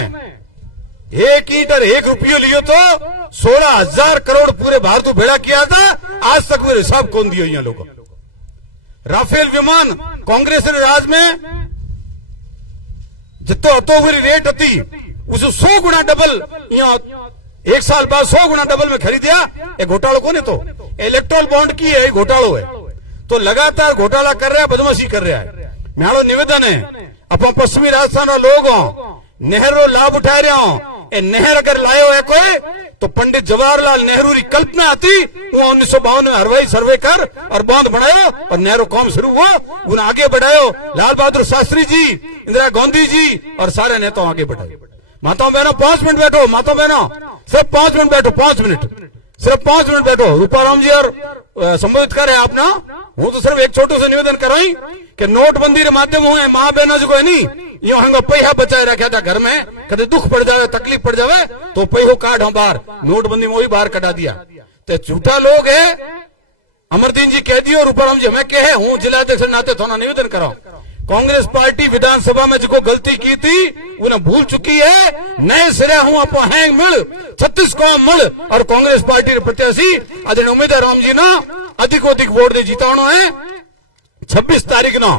1 ईंट और 1 रुपये लियो तो 16,000 करोड़ पूरे भारत को भेड़ा किया था, आज तक वो हिसाब कौन दियो यहाँ लोगों। राफेल विमान कांग्रेस ने राज में जितो हतो हुई रेट थी, उसे 100 गुना डबल, यहाँ 1 साल बाद 100 गुना डबल में खरीदिया। ये घोटाला कौन है, तो इलेक्ट्रल बॉन्ड की है, घोटालो है, तो लगातार घोटाला कर रहा है, बदमाशी कर रहा है। मेरा निवेदन है, अपन पश्चिमी राजस्थान लोग हो, नहर रो लाभ उठा रहे हो, ए नहर अगर लायो है कोई तो पंडित जवाहरलाल नेहरू की कल्पना आती, वो 1952 में हरवाई सर्वे कर और बांध बनायो और नेहरू कॉम शुरू हुआ, उन्हें आगे बढ़ायो। लाल बहादुर शास्त्री जी, इंदिरा गांधी जी और सारे नेताओं आगे बढ़ाए। माताओं बहनों 5 मिनट बैठो, माताओं बहनों सिर्फ 5 मिनट बैठो, 5 मिनट, सिर्फ 5 मिनट बैठो। रूपाराम जी और संबोधित करे आप ना, हूं तो सिर्फ एक छोटू से निवेदन कराई कि नोटबंदी के माध्यम हुए मां बहनों जो है नहीं, यो हंगो पैसा बचाए रखा था घर में, कदे दुख पड़ जावे, तकलीफ पड़ जावे तो पैसो काट हम बाहर, नोटबंदी में वही बाहर कटा दिया। तो झूठा लोग है, अमरदीन जी कह दियो, रूपाराम जी हमें कहे, हूं जिलाध्यक्ष नाते थोड़ा निवेदन कराओ। कांग्रेस पार्टी विधानसभा में जो गलती की थी उन्हें भूल चुकी है, नए सिरे हूं आप हैंग मिल 36 कौम मिल, और कांग्रेस पार्टी के प्रत्याशी आदरणीय उम्मीदवार राम जी ना अधिक वोट दे जितानो है। 26 तारीख ना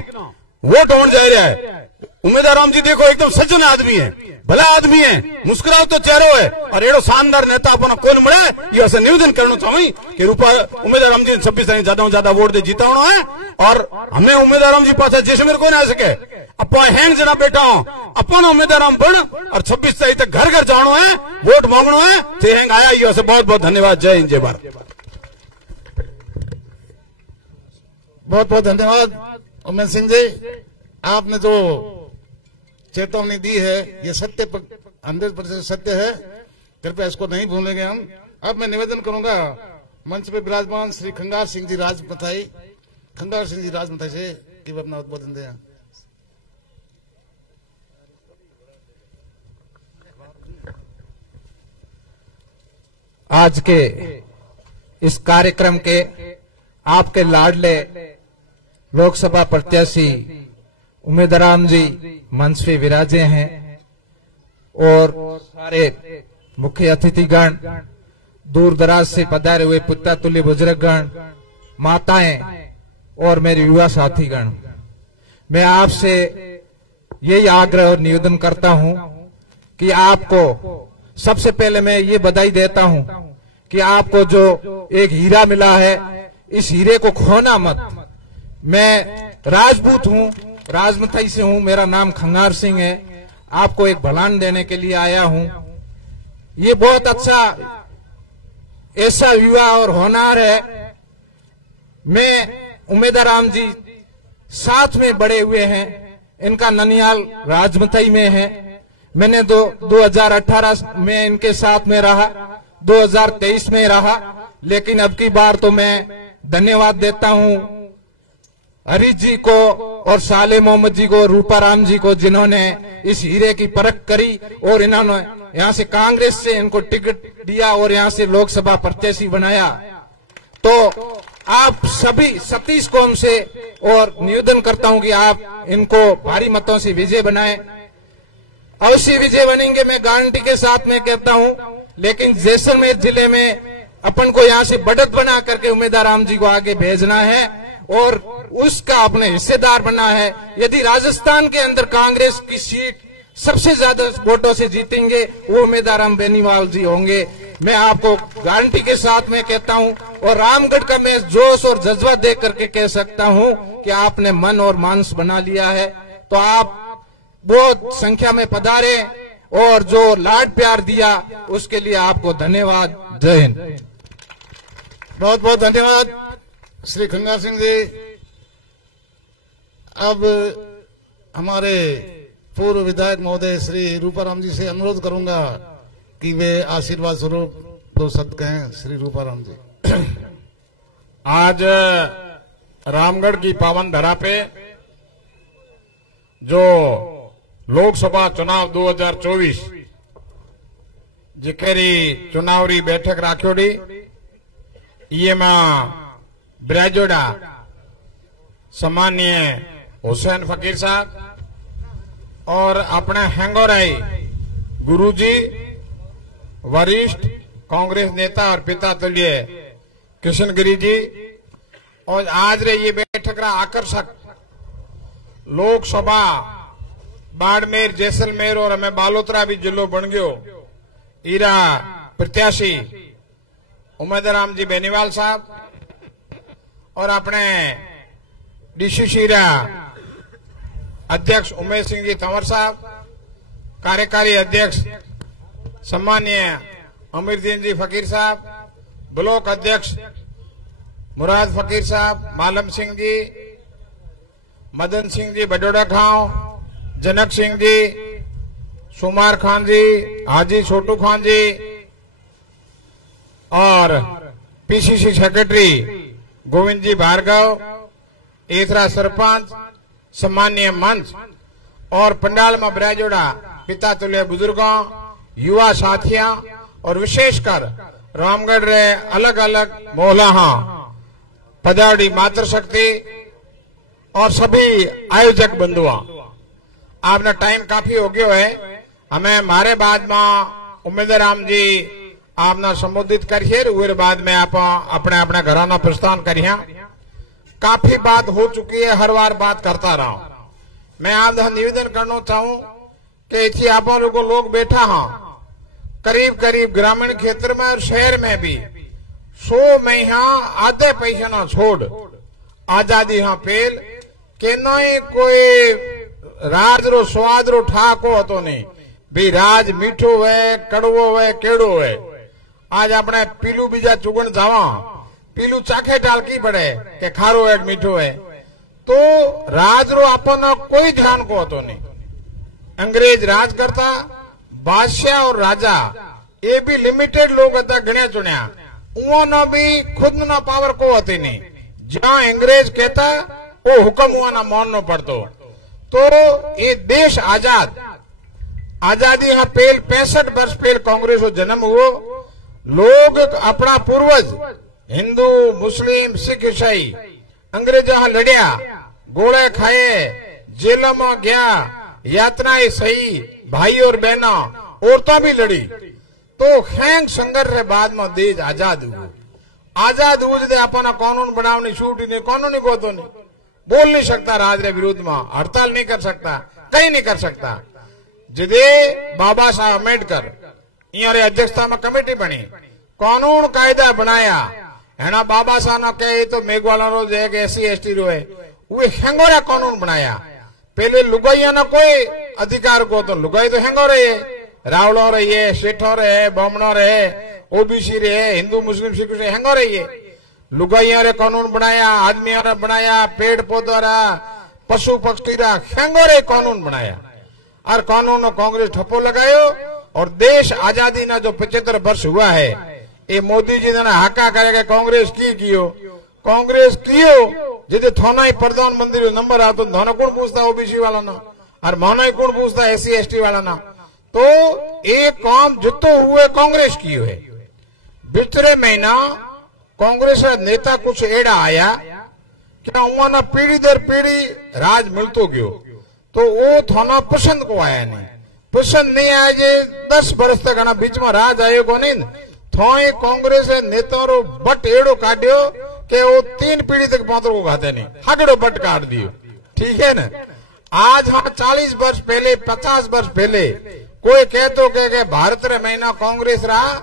वोट होने जा रहा है। उम्मीदवार राम जी देखो एकदम सज्जन आदमी है, भला आदमी है, मुस्कुराओ तो चेहरो है, और एडो शानदार नेता अपना कौन मिले, ये निवेदन करना चाहूँ कि उम्मीदवार राम जी 26 तारीख ज्यादा वोट दे जिताना है, और हमें उम्मीदवार राम जी पास जैसलमेर को आ सके, अपा हैंग जना बैठा हो, अपन उम्मीदवार राम बन और 26 तारीख तक घर घर जानो है, वोट मांगनो है, ते हैंग आया, ये बहुत बहुत धन्यवाद। जय हिंद, जय भारत। बहुत बहुत धन्यवाद उमेश सिंह जी, आपने जो चेतावनी दी है ये 100% सत्य है, कृपया इसको नहीं भूलेंगे हम। अब मैं निवेदन करूंगा मंच पे विराजमान श्री खंगार सिंह जी राजमथाई, खंगार सिंह जी राजमथाई से कि वे अपना उद्बोधन दें। आज के इस कार्यक्रम के आपके लाडले लोकसभा प्रत्याशी उम्मीदवार राम जी मंच पे विराजे हैं, और सारे मुख्य अतिथिगण, दूर दराज से पधारे हुए पुत्रतुल्य बुजुर्गगण, माताएं और मेरे युवा साथीगण, मैं आपसे यही आग्रह और निवेदन करता हूं कि आपको सबसे पहले मैं ये बधाई देता हूं कि आपको जो एक हीरा मिला है, इस हीरे को खोना मत। मैं राजपूत हूं, राजमथाई से हूं, मेरा नाम खंगार सिंह है, आपको एक भलान देने के लिए आया हूं। ये बहुत अच्छा ऐसा युवा और होनहार है। मैं उम्मीदवार राम जी साथ में बड़े हुए हैं, इनका ननियाल राजमथाई में है। मैंने 2018 में इनके साथ में रहा, 2023 में रहा, लेकिन अब की बार तो मैं धन्यवाद देता हूं हरीश जी को और साले मोहम्मद जी को, रूपाराम जी को, जिन्होंने इस हीरे की परख करी और इन्होंने यहां से कांग्रेस से इनको टिकट दिया और यहां से लोकसभा प्रत्याशी बनाया। तो आप सभी 37 कौम से और निवेदन करता हूं कि आप इनको भारी मतों से विजय बनाएं। अवश्य विजय बनेंगे, मैं गारंटी के साथ में कहता हूं। लेकिन जैसलमेर जिले में अपन को यहां से बढ़त बना करके उम्मीदवार राम जी को आगे भेजना है और उसका अपने हिस्सेदार बनना है। यदि राजस्थान के अंदर कांग्रेस की सीट सबसे ज्यादा वोटों से जीतेंगे वो उम्मीदवार राम बेनीवाल जी होंगे। मैं आपको गारंटी के साथ में कहता हूं, और रामगढ़ का मैं जोश और जज्बा देख करके कह सकता हूं कि आपने मन और मानस बना लिया है। तो आप बहुत संख्या में पधारे और जो लाड प्यार दिया उसके लिए आपको धन्यवाद। जय हिंद। बहुत बहुत धन्यवाद श्री खंगार सिंह जी। अब हमारे पूर्व विधायक महोदय श्री रूपाराम जी से अनुरोध करूंगा कि वे आशीर्वाद स्वरूप दो शब्द कहें। श्री रूपाराम जी। आज रामगढ़ की पावन धरा पे जो लोकसभा चुनाव 2024 जिकेरी चुनावरी बैठक राख्योड़ी, ये ब्राजोड़ा सम्मानीय हुसैन फकीर साहब और अपने हेंगोराई गुरुजी वरिष्ठ कांग्रेस नेता और पिता तुल्य किशन गिरी जी, और आज रे ये बैठक रा आकर्षक लोकसभा बाड़मेर जैसलमेर और हमें बालोतरा भी जिलो बन गयो। ईरा प्रत्याशी उमेदराम जी बेनीवाल साहब और अपने डीसीसी रा अध्यक्ष उमेश सिंह जी तंवर साहब, कार्यकारी अध्यक्ष सम्मानीय अमीरुद्दीन जी फकीर साहब, ब्लॉक अध्यक्ष मुराद फकीर साहब, मालम सिंह जी, मदन सिंह जी बडोड़ा खां, जनक सिंह जी, सुमार खान जी, हाजी छोटू खान जी और पीसीसी सेक्रेटरी गोविंद जी भार्गव, एथरा सरपंच, सम्मानीय मंच और पंडाल में ब्राजोड़ा पिता तुल्य बुजुर्गों, युवा साथियां और विशेषकर रामगढ़ रे अलग अलग मोहल्ला पदाड़ी मातृशक्ति और सभी आयोजक बंधुआ, आपने टाइम काफी हो गयो है। हमें मारे बाद में उमेदराम जी आपने संबोधित करिए, उस बाद में आप अपने अपने घराना प्रस्थान करिए। काफी बात हो चुकी है, हर बार बात करता रहा हूं। मैं आप निवेदन करना चाहूं कि इथी आप लोग बैठा हाँ करीब करीब ग्रामीण क्षेत्र में और शहर में भी 100 में यहाँ आधे पैसा ना छोड़ आजादी हाँ पेल के नहीं कोई राज रो स्वाद रो ठाको होतो नहीं भी राज मीठो है कड़वो है केड़ो है। आज अपने पीलू बीजा चुगण जावा पीलू चाखे डाल की पड़े के खारो है मीठो है, तो राज रो अपन कोई ध्यान को होतो नहीं। अंग्रेज राज करता, बादशाह और राजा ये भी लिमिटेड लोग था गण्या चुनिया, उन्होंने भी खुद ना पावर को होती नहीं। जहां अंग्रेज कहता वो हुक्म हुआ ना मानना पड़तो। तो ये देश आजाद आजादी यहाँ पेल 65 वर्ष पेल कांग्रेस को जन्म हुआ। लोग अपना पूर्वज हिंदू मुस्लिम सिख ईसाई अंग्रेजों यहाँ लड़िया, गोले खाए, जेलों में गया, यातनाएं सही, भाई और बहना औरतों भी लड़ी। तो हैंग संघर्ष के बाद में देश आजाद हुआ। आजाद हुए अपना कानून बनावनी छूट ही नहीं, कानूनी को तो नहीं बोल नहीं सकता, राज रे विरोध में हड़ताल नहीं कर सकता, कहीं नहीं कर सकता। जिदे बाबा साहब अम्बेडकर यहाँ अध्यक्षता में कमेटी बनी, कानून कायदा बनाया है ना। बाबा साहब ने कहे तो मेघवाला रो जो SC ST रो है वे हेंगोरा कानून बनाया। पहले लुगाइया ना कोई अधिकार को, तो लुगाई तो हेंगो रही है, रावड़ो रही है, सेठो रहे, बमणो रहे, OBC रहे, हिंदू मुस्लिम सिख से हेंगो रही है। लुगाइया रे कानून बनाया, आदमी रे बनाया, पेड़ पौधा रा, पशु पक्षी रा हेंगो रे कानून बनाया और कानून कांग्रेस ठप्पो लगायो। और देश आजादी ना जो 75 वर्ष हुआ है, ये मोदी जी ने हाका करेगा कांग्रेस की कियो, कांग्रेस कियो जिदे थाना ही प्रधानमंत्री नंबर आता तो थाना कौन पूछता OBC वाला ना, और माना ही कौन पूछता SC ST वाला ना। तो एक काम जितो हुए कांग्रेस की है। बिचरे महीना कांग्रेस नेता कुछ एड़ा आया क्या उन्होंने पीढ़ी दर पीढ़ी राज मिलतो गयो, तो वो थाना पसंद को आया नहीं, पसंद नहीं आया। जे 10 वर्ष तक आना बीच में राज आयो को नहीं, थाए कांग्रेस नेता रो बट एड़ो काटियो कि वो 3 पीढ़ी तक पात्र को खाते नहीं, हगड़ो बट काट दियो। ठीक है ना। आज हम 40 वर्ष पहले 50 वर्ष पहले कोई कहतो के भारत रे महीना कांग्रेस रहा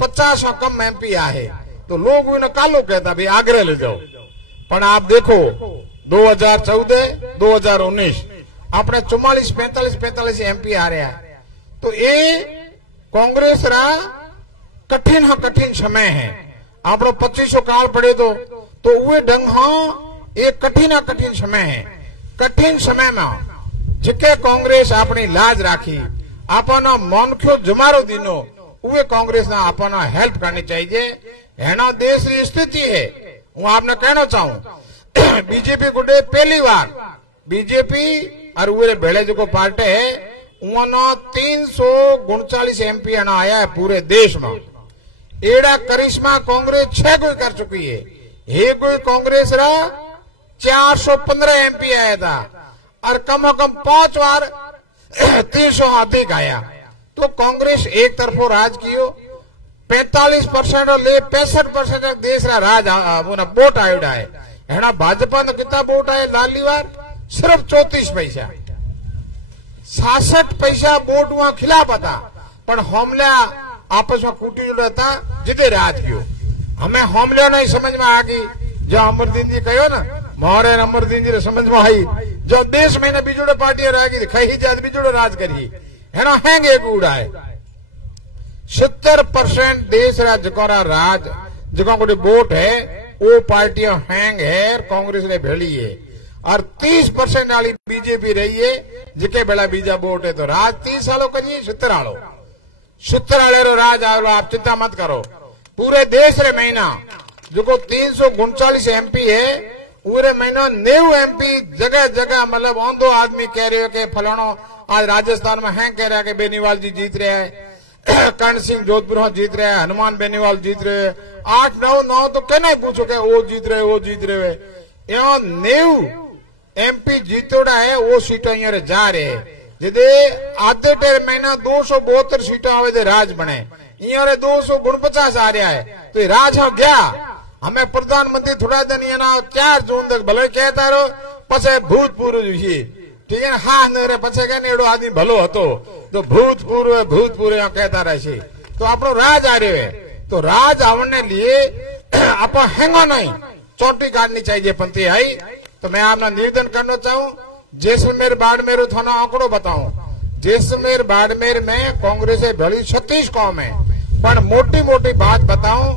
50 कम एमपी आए तो लोग उन्हें कालो कहता भाई आगरे ले जाओ। पर आप देखो 2014 2019 अपने 44-45 एमपी आ रहा है। तो ये कांग्रेस रा कठिन समय है। आप 2500 काल पड़े तो वे ढंग हाँ एक कठिन समय है। कठिन समय में जिके कांग्रेस अपनी लाज राखी अपना मनख्यो जमारो दिनो वे कांग्रेस ना अपना हेल्प करनी चाहिए। हेना देश की स्थिति है। हूँ आपने कहना चाहूं बीजेपी को पहली बार बीजेपी और वे भेड़े जो पार्टी है उन्होंने 339 एमपी आया है पूरे देश में। एड़ा करिश्मा कांग्रेस 6 कोई कर चुकी है। ये कोई कांग्रेस रा 415 एमपी आया था और कम 5 बार 300 अधिक आया। तो कांग्रेस एक तरफो राज कियो 45% और ले 65% देश रा राज वोट आयोडा है। हेना भाजपा ने कितना वोट आए लाली बार सिर्फ 34 पैसा 66 पैसा वोट वहां खिलाफ था। पर हमला आपस में कूटी जो था जिते राज कियो। हमें हमला नहीं समझ में आ गई जो अमरदीन जी कहो ना मोहरे अमरदीन जी समझ में आई जो देश में बीजोड़े पार्टी रहेगी कही जात बीजोड़े राज करिए है ना हैंग एक उड़ाए 70% देश रा जकोरा राज जको को वोट है वो पार्टियां हैंग है कांग्रेस ने भेड़ी है। और 30% वाली बीजेपी रही है जिके बेला बीजा वोट है। तो राज 30 सालों करिए 70 रो राज आओ। आप चिंता मत करो पूरे देश रे महीना जो 339 एमपी है पूरे महीना 90 एमपी जगह जगह मतलब औंधो आदमी कह रहे हो कि फलानो आज राजस्थान में है कह रहा है कि बेनीवाल जी जीत रहे हैं कर्ण सिंह जोधपुर जीत रहे हैं हनुमान बेनीवाल जीत रहे हैं 8-9 तो कहना ही पूछो कि वो जीत रहे यहाँ 90 एमपी जीतोड़ा है वो सीटा यहाँ जा रहे हैं। जिदे आधे टेर महीना 272 सीटा आवे राज बने यहाँ 249 आ रहा है। तो राज हो गया। हमें प्रधानमंत्री थोड़ा दिन ना 4 जून तक भले कहता रहो पछे भूतपूर्व ठीक है हाँ मेरे पछे कहने एडो आदमी भलो हतो तो भूतपूर्व कहता रहे। तो अपनो राज आ रहे है। तो राज आवने लिए आप हैंगो नहीं चोटी काटनी चाहिए पंथी आई। तो मैं आपना निवेदन करना चाहूं जैसलमेर बाड़मेर थाना आंकड़ो बताऊं जैसलमेर बाड़मेर में कांग्रेस भली 36 कौम है। पर मोटी बात बताऊं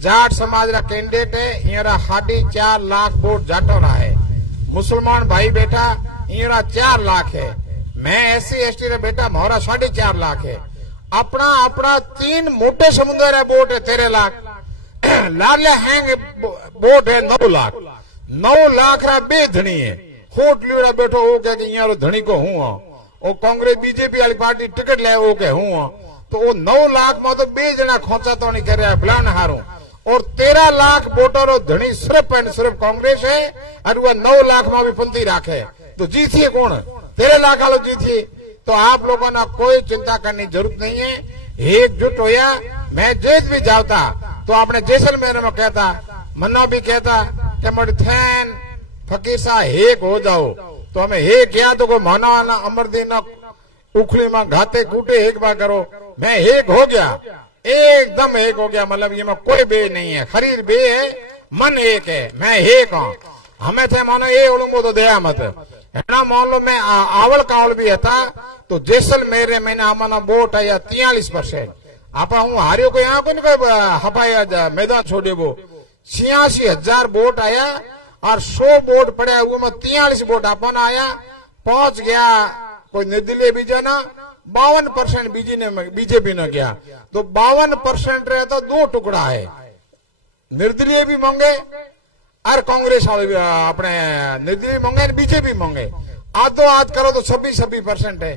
जाट समाज रा कैंडिडेट है यहाँ 4.5 लाख वोट जाटो रहा है। मुसलमान भाई बेटा यहाँ 4 लाख है। मैं SC/ST रे बेटा मोरा 4.5 लाख है। अपना 3 मोटे समुदाय रा वोट है 13 लाख लाले हैंग वोट है 9 लाख रा बे धनी है होट लियोड़ा बैठो वो कह यहाँ धनी को हूं और कांग्रेस बीजेपी वाली पार्टी टिकट ले वो कह हूं तो वो 9 लाख में तो 2 जना खोचा तो नहीं कर रहा बुलान हारू और 13 लाख वोटर धनी सिर्फ एंड सिर्फ कांग्रेस है और वह 9 लाख में भी पंथी राखे तो जीतिए कौन 13 लाख वालों जीतिए। तो आप लोगों ने कोई चिंता करने की जरूरत नहीं है। एकजुट होया मैं जेत भी जाता तो आपने जैसलमेर में कहता मन्ना भी कहता कि मर थैन फकीर सा हेक हो जाओ तो हमें हेक किया तो कोई माना अमरदीन उखली में घाते कूटे एक बार करो मैं हेक हो गया एकदम एक हो गया। मतलब ये में कोई बे नहीं है खरीद बे है मन एक है मैं एक हूँ हमें थे माना ये उड़ूंगो तो दया मत है ना। मान लो मैं आवल कावल भी था तो जैसलमेर मैंने हमारा वोट आया 43%। आप हूँ हारियो को यहाँ को नहीं हपाया मैदान छोड़े वो 86,000 वोट आया और 100 वोट पड़े हुए में 43 वोट अपन आया पहुंच गया कोई निर्दलीय बीजा ना 52% बीजेपी ने गया। तो 52% रहे तो 2 टुकड़ा है निर्दलीय भी मांगे और कांग्रेस वाले भी अपने निर्दलीय मांगे बीजेपी मांगे आधो आध करो तो 26% है।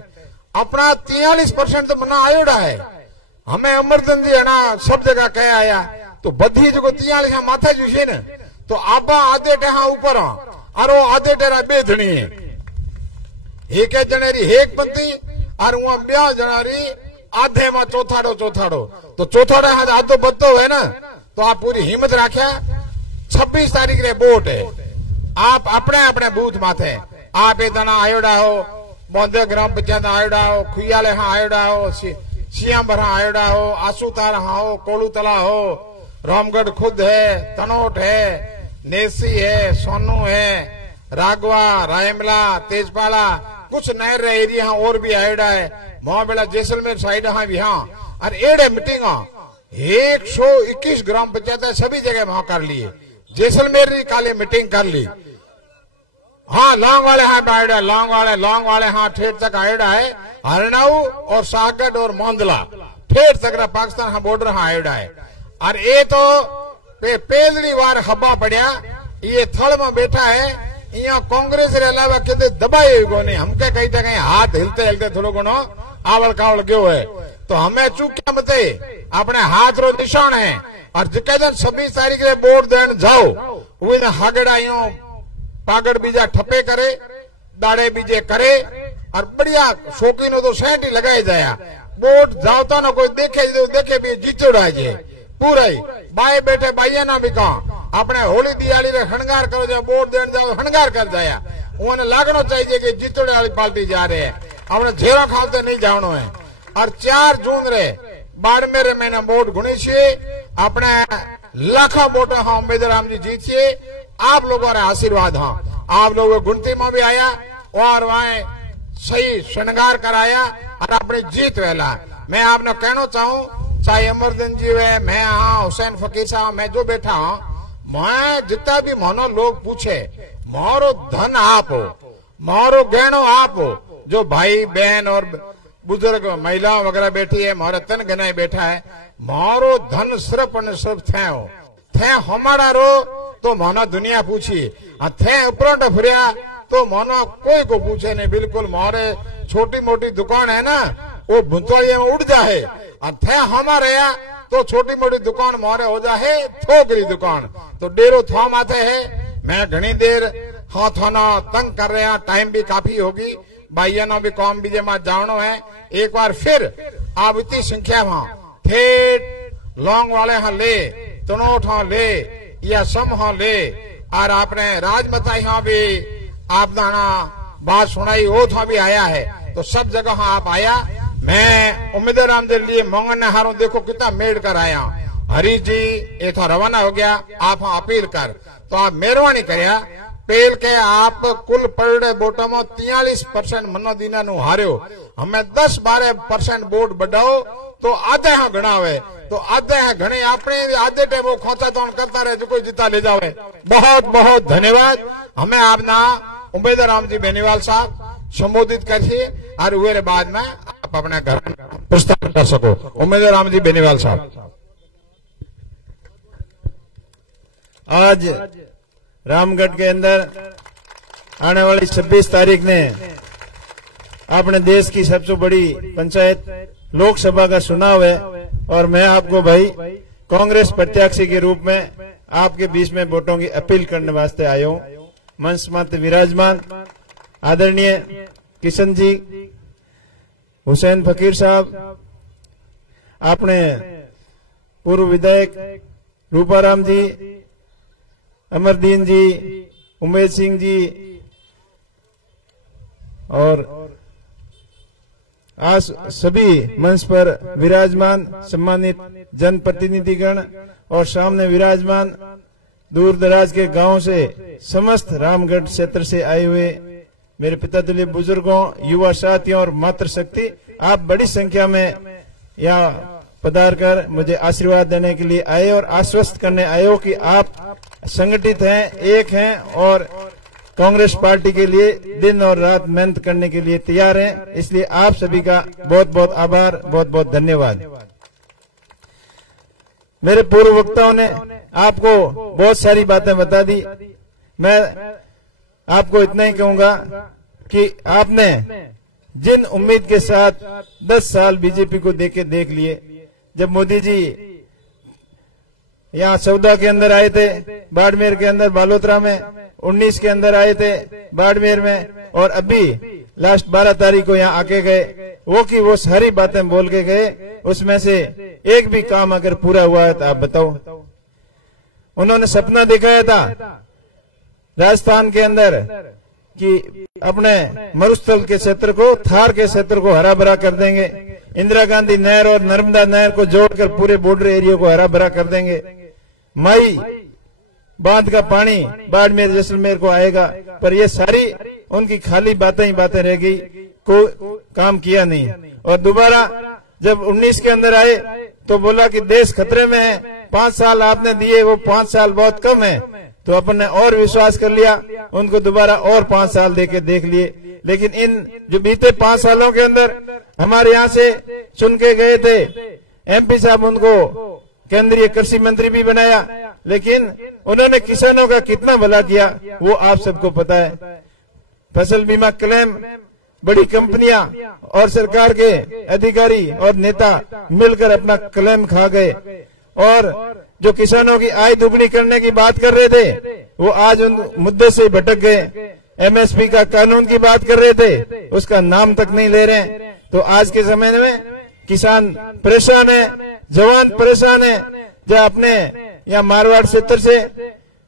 अपना 43% तो मना आयोडा है। हमें अमरदन जी है ना सब जगह कह आया तो बधी जो 43 माथा जुशे ने तो आपा आधे टेहा ऊपर और वो आधे टेरा बेधनी है एक जनेरी हेक पंथी और वहां 2 जनारी आधे में चौथाड़ो तो चौथाड़ा आधो बदो है ना। तो आप पूरी हिम्मत रखा 26 तारीख रे वोट है। आप अपने बूथ माथे आप दाना आयोडा हो बौंदे ग्राम पंचायत आयोडा हो खुयाले हाँ आयोडा हो सियां भरा आयोडा हो, आसूतारा हो, कोलूतला हो, रामगढ़ खुद है, तनोट है, नेसी है, सोनू है, रागवा, रायमला, तेजपाला, कुछ नहर एरिया और भी आयोडा है। मोहबेड़ा जैसलमेर साइड हाँ भी हाँ और एड़े मीटिंग 121 ग्राम पंचायत सभी जगह वहां कर लिए। जैसलमेर की काले मीटिंग कर ली। हाँ लौंग वाले हाँ आयोडा, लौंग वाले हाँ ठेठ तक आयोडा है। हरनाऊ और सागड और मोंदला ठेठ तक पाकिस्तान हाँ बॉर्डर हाँ आयोडा है। और ये तो पहली बार हब्बा पड़ा, ये थड़ में बैठा है। यहाँ कांग्रेस के अलावा कितने दबाए को नहीं, हमके कहीं ना कहीं हाथ हिलते हिलते थोड़ो घणो आवड़ कावड़ गयो है। तो हमें चूक्या मत अपने हाथ रो निशान है। और जिका दिन 26 तारीख रे वोट देन जाओ वे हागड़ा यूं पागड़ बीजा ठप्पे करे, दाड़े बीजे करे और बढ़िया शौकीन तो सेंट ही लगाए जाया। वोट जाओ तो ना कोई देखे भी जीतोड़ा जे पूरा ही बाए बैठे बाइया ना भी कहा अपने होली दिवाली रे हणगार करो, जो वोट देन जाओ हणगार कर जाया। उन्हें लागनो चाहिए कि जीतोड़े वाली पार्टी जा रहे हैं, अपने झेरा खाते नहीं जानो है। और 4 जून रे बाड़मेर में वोट गुणी छे, अपने लाखों वोट हाँ उम्मीदराम जी जीतिए। आप लोगों ने आशीर्वाद हाँ, आप लोगों गिनती में भी आया और वहां सही श्रृंगार कराया और अपनी जीत वेला। मैं आपने कहना चाहूं, चाहे अमरदीन जी है, मैं हाँ हुसैन फकीर साहब, मैं जो बैठा हूं, मैं जितना भी मनो लोग पूछे मारो धन आप हो, मारो गहनो आप हो, जो भाई बहन और बुजुर्ग महिला वगैरह बैठी है, मारे तन गनाए बैठा है, मारो धन सिर्फ और सिर्फ थे हो। थे हमारा रो तो मानो दुनिया पूछी, थे उपरंट फिरिया तो मानो कोई को पूछे नहीं। बिल्कुल मारे छोटी मोटी दुकान है ना, वो भुंतोड़िए में उड़ जाए। और थे हमारे तो छोटी मोटी दुकान मारे हो जाए थोकरी दुकान। तो डेरो थाम आते है। मैं घनी देर हाँ थाना तंग कर रहे हैं, टाइम भी काफी होगी, भाइयों ने भी काम भी जमा जानो है। एक बार फिर आप इतनी संख्या में ठेठ लौंग वाले हाँ ले, तनोट हाँ ले या सम हाँ ले, और आपने राजमताई हाँ भी आपने बात सुनाई वो था भी आया है। तो सब जगह हाँ आप आया। मैं उम्मीदराम के लिए मोंगन हारों देखो कितना मेड़ कर आया। हरी जी ये तो रवाना हो गया, आप हाँ अपील कर, तो आप मेहरबानी करिया पेल के आप कुल पड़े वोटों में 43% मनोदीना नु हार्यो। हमें 10-12% वोट बढ़ाओ तो आधे हाँ घना हुए, तो आधे घने अपने आधे टाइम वो खोता तो करता रहे जो कोई जीता ले जावे। बहुत बहुत धन्यवाद। हमें आपना उम्मीदराम जी बेनीवाल साहब संबोधित करिए और हुए बाद में आप अपने घर प्रस्ताव कर सको। उम्मीदराम जी बेनीवाल साहब। आज रामगढ़ के अंदर आने वाली 26 तारीख ने अपने देश की सबसे बड़ी पंचायत लोकसभा का चुनाव है और मैं आपको भाई कांग्रेस प्रत्याशी के रूप में आपके बीच में वोटों की अपील करने वास्ते आया हूं। मंच मात्र विराजमान आदरणीय किशन जी, हुसैन फकीर साहब, आपने पूर्व विधायक रूपाराम जी, अमरदीन जी, उमेद सिंह जी और आज सभी मंच पर विराजमान सम्मानित जनप्रतिनिधिगण और सामने विराजमान दूर दराज के गांव से समस्त रामगढ़ क्षेत्र से आए हुए मेरे पिता तुल्य बुजुर्गों, युवा साथियों और मातृशक्ति, आप बड़ी संख्या में यहाँ पधार कर मुझे आशीर्वाद देने के लिए आए और आश्वस्त करने आए हो कि आप संगठित हैं, एक हैं और कांग्रेस पार्टी के लिए दिन और रात मेहनत करने के लिए तैयार हैं। इसलिए आप सभी का बहुत बहुत आभार, बहुत बहुत धन्यवाद। मेरे पूर्व वक्ताओं ने आपको बहुत सारी बातें बता दी। मैं आपको इतना ही कहूंगा कि आपने जिन उम्मीद के साथ 10 साल बीजेपी को देख लिए, जब मोदी जी यहाँ 14 के अंदर आए थे, बाड़मेर के अंदर बालोतरा में, 19 के अंदर आए थे बाड़मेर में, और अभी लास्ट 12 तारीख को यहाँ आके गए, वो सारी बातें बोल के गए, उसमें से एक भी काम अगर पूरा हुआ है तो आप बताओ। उन्होंने सपना दिखाया था राजस्थान के अंदर कि अपने मरुस्थल के क्षेत्र को, थार के क्षेत्र को हरा भरा कर देंगे। इंदिरा गांधी नहर और नर्मदा नहर को जोड़कर पूरे बॉर्डर एरिया को हरा भरा कर देंगे। माई बांध का पानी बाड़मेर जैसलमेर को आएगा, पर ये सारी उनकी खाली बातें ही बातें रह गई, को काम किया नहीं। और दोबारा जब 19 के अंदर आए तो बोला कि देश खतरे में है, 5 साल आपने दिए, वो 5 साल बहुत कम है, तो अपन ने और विश्वास कर लिया, उनको दोबारा और 5 साल देके देख लिए। लेकिन इन जो बीते 5 सालों के अंदर हमारे यहाँ से चुन के गए थे MP साहब, उनको केंद्रीय कृषि मंत्री भी बनाया, लेकिन उन्होंने किसानों का कितना भला किया वो आप सबको पता है। फसल बीमा क्लेम बड़ी कंपनियां और सरकार के अधिकारी और नेता मिलकर अपना क्लेम खा गए, और जो किसानों की आय दुगनी करने की बात कर रहे थे वो आज उन मुद्दे से भटक गए। MSP का कानून की बात कर रहे थे, उसका नाम तक नहीं ले रहे हैं। तो आज के समय में किसान परेशान है, जवान परेशान है। जो अपने यहाँ मारवाड़ क्षेत्र से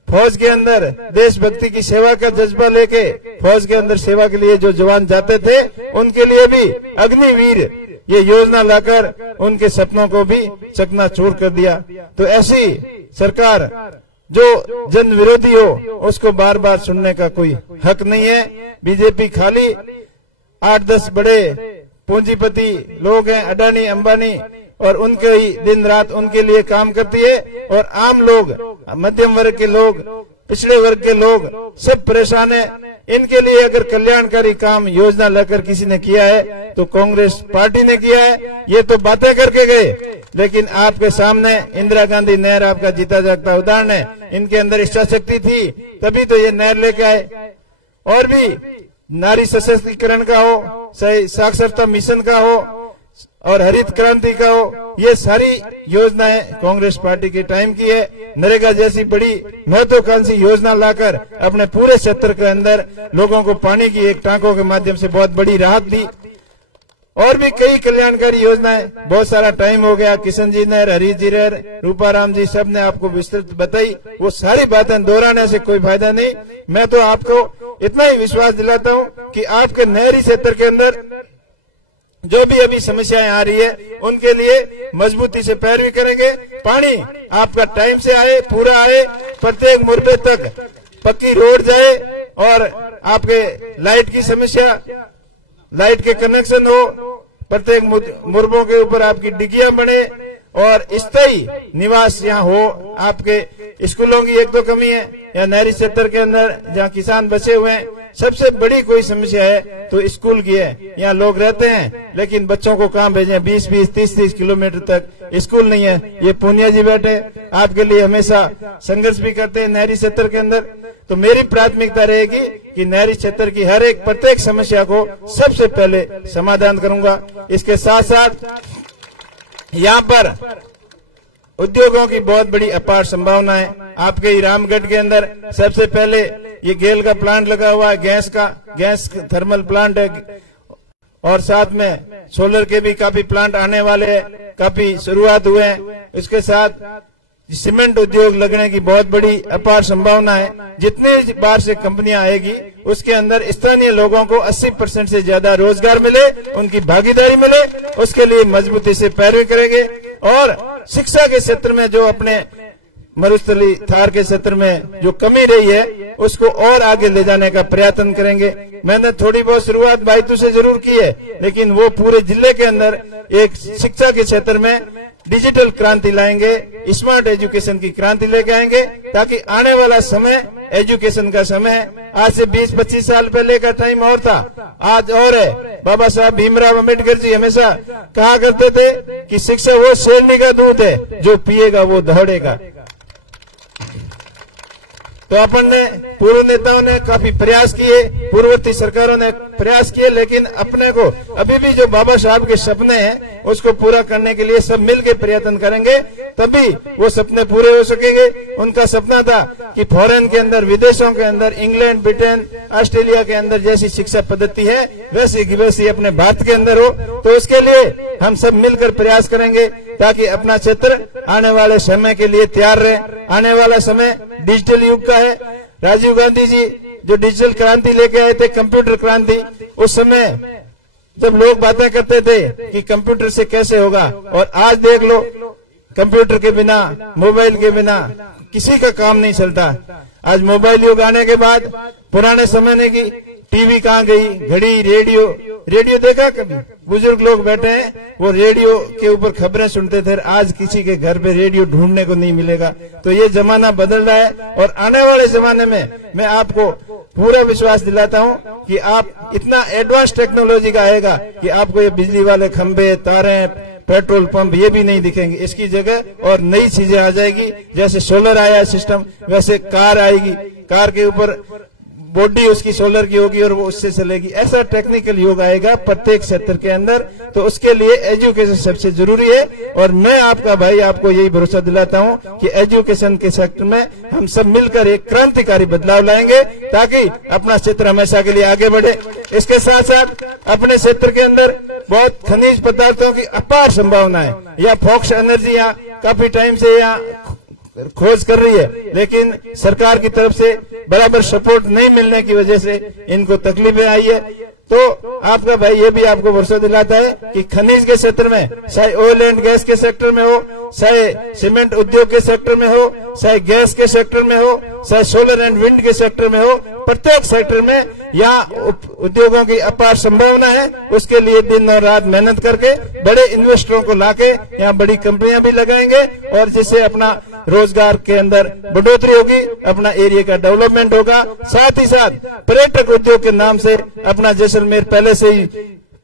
फौज के अंदर देशभक्ति की सेवा का जज्बा लेके फौज के अंदर सेवा के लिए जो जवान जाते थे, उनके लिए भी अग्निवीर ये योजना लाकर उनके सपनों को भी चकनाचूर कर दिया। तो ऐसी सरकार जो जन विरोधी हो उसको बार बार सुनने का कोई हक नहीं है। बीजेपी खाली 8-10 बड़े पूंजीपति लोग हैं, अडानी अंबानी, और उनके ही दिन रात उनके लिए काम करती है, और आम लोग, मध्यम वर्ग के लोग, पिछड़े वर्ग के लोग सब परेशान है। इनके लिए अगर कल्याणकारी काम योजना लेकर किसी ने किया है तो कांग्रेस पार्टी ने किया है। ये तो बातें करके गए, लेकिन आपके सामने इंदिरा गांधी नहर आपका जीता जागता उदाहरण है। इनके अंदर इच्छा शक्ति थी तभी तो ये नहर लेके आए। और भी नारी सशक्तिकरण का हो, साक्षरता मिशन का हो और हरित क्रांति का हो, ये सारी योजनाएं कांग्रेस पार्टी के टाइम की है। नरेगा जैसी बड़ी महत्वाकांक्षी योजना लाकर अपने पूरे क्षेत्र के अंदर लोगों को पानी की एक टांकों के माध्यम से बहुत बड़ी राहत दी। और भी कई कल्याणकारी योजनाएं, बहुत सारा टाइम हो गया, किशन जी ने, हरीश जी ने, रूपाराम जी सब ने आपको विस्तृत बताई, वो सारी बातें दोहराने से कोई फायदा नहीं। मैं तो आपको इतना ही विश्वास दिलाता हूँ कि आपके नहरी क्षेत्र के अंदर जो भी अभी समस्याएं आ रही है उनके लिए मजबूती से पैरवी करेंगे। पानी आपका टाइम से आए, पूरा आए, प्रत्येक मुरबे तक पक्की रोड जाए, और आपके लाइट की समस्या, लाइट के कनेक्शन हो, प्रत्येक मुरबों के ऊपर आपकी डिगियां बने, और स्थायी निवास यहाँ हो। आपके स्कूलों की एक तो कमी है या नहरी क्षेत्र के अंदर जहाँ किसान बचे हुए हैं, सबसे बड़ी कोई समस्या है तो स्कूल की है। यहाँ लोग रहते हैं लेकिन बच्चों को कहाँ भेजें, 20-20, 30-30 किलोमीटर तक स्कूल नहीं है। ये पूनिया जी बैठे आपके लिए हमेशा संघर्ष भी करते हैं नहरी क्षेत्र के अंदर। तो मेरी प्राथमिकता रहेगी कि नहरी क्षेत्र की हर एक प्रत्येक समस्या को सबसे पहले समाधान करूंगा। इसके साथ साथ यहाँ पर उद्योगों की बहुत बड़ी अपार संभावना है। आपके ही रामगढ़ के अंदर सबसे पहले ये गेल का प्लांट लगा हुआ है, गैस थर्मल प्लांट है, और साथ में सोलर के भी काफी प्लांट आने वाले हैं, काफी शुरुआत हुए हैं। इसके साथ सीमेंट उद्योग लगने की बहुत बड़ी अपार संभावना है। जितने बार से कंपनियां आएगी उसके अंदर स्थानीय लोगों को 80% से ज्यादा रोजगार मिले, उनकी भागीदारी मिले, उसके लिए मजबूती से पैरवी करेंगे। और शिक्षा के क्षेत्र में जो अपने मरुस्थली थार के क्षेत्र में जो कमी रही है उसको और आगे ले जाने का प्रयत्न करेंगे। मैंने थोड़ी बहुत शुरुआत बायतू से जरूर की है, लेकिन वो पूरे जिले के अंदर एक शिक्षा के क्षेत्र में डिजिटल क्रांति लाएंगे, स्मार्ट एजुकेशन की क्रांति लेके आएंगे, ताकि आने वाला समय एजुकेशन का समय है। आज से 20-25 साल पहले का टाइम और था, आज और है। बाबा साहब भीमराव अम्बेडकर जी हमेशा कहा करते थे कि शिक्षा वो शेरनी का दूध है, जो पिएगा वो दौड़ेगा। तो अपन ने, पूर्व नेताओं ने काफी प्रयास किए, पूर्ववर्ती सरकारों ने प्रयास किए, लेकिन अपने को अभी भी जो बाबा साहब के सपने हैं उसको पूरा करने के लिए सब मिलकर प्रयत्न करेंगे, तभी वो सपने पूरे हो सकेंगे। उनका सपना था कि फॉरेन के अंदर, विदेशों के अंदर, इंग्लैंड, ब्रिटेन, ऑस्ट्रेलिया के अंदर जैसी शिक्षा पद्धति है वैसी की वैसी अपने भारत के अंदर हो। तो उसके लिए हम सब मिलकर प्रयास करेंगे ताकि अपना क्षेत्र आने वाले समय के लिए तैयार रहे। आने वाला समय डिजिटल युग का है। राजीव गांधी जी जो डिजिटल क्रांति लेके आए थे, कंप्यूटर क्रांति, उस समय जब लोग बातें करते थे कि कंप्यूटर से कैसे होगा, और आज देख लो कंप्यूटर के बिना, मोबाइल के बिना किसी का काम नहीं चलता। आज मोबाइल युग आने के बाद पुराने समय की टीवी कहाँ गई, घड़ी, रेडियो देखा कभी? बुजुर्ग लोग बैठे हैं, वो रेडियो के ऊपर खबरें सुनते थे। आज किसी के घर पे रेडियो ढूंढने को नहीं मिलेगा। तो ये जमाना बदल रहा है, और आने वाले जमाने में मैं आपको पूरा विश्वास दिलाता हूँ कि आप इतना एडवांस टेक्नोलॉजी का आएगा कि आपको ये बिजली वाले खंभे, तारें, पेट्रोल पंप ये भी नहीं दिखेंगे। इसकी जगह और नई चीजें आ जाएगी। जैसे सोलर आया सिस्टम, वैसे कार आएगी, कार के ऊपर बॉडी उसकी सोलर की होगी और वो उससे चलेगी। ऐसा टेक्निकल युग आएगा प्रत्येक क्षेत्र के अंदर। तो उसके लिए एजुकेशन सबसे जरूरी है, और मैं आपका भाई आपको यही भरोसा दिलाता हूं कि एजुकेशन के सेक्टर में हम सब मिलकर एक क्रांतिकारी बदलाव लाएंगे, ताकि अपना क्षेत्र हमेशा के लिए आगे बढ़े। इसके साथ साथ अपने क्षेत्र के अंदर बहुत खनिज पदार्थों की अपार संभावना है। या फॉक्स एनर्जी यहाँ काफी टाइम से यहाँ खोज कर रही है, लेकिन सरकार की तरफ से बराबर सपोर्ट नहीं मिलने की वजह से इनको तकलीफें आई है। तो आपका भाई ये भी आपको भरोसा दिलाता है कि खनिज के क्षेत्र में, चाहे ऑयल एंड गैस के सेक्टर में हो, चाहे सीमेंट उद्योग के सेक्टर में हो, चाहे गैस के सेक्टर में हो, चाहे सोलर एंड विंड के सेक्टर में हो, प्रत्येक सेक्टर में यहाँ उद्योगों की अपार संभावना है। उसके लिए दिन और रात मेहनत करके बड़े इन्वेस्टरों को लाके यहाँ बड़ी कंपनियां भी लगाएंगे, और जिससे अपना रोजगार के अंदर बढ़ोतरी होगी, अपना एरिया का डेवलपमेंट होगा। साथ ही साथ पर्यटक उद्योग के नाम से अपना जैसलमेर पहले से ही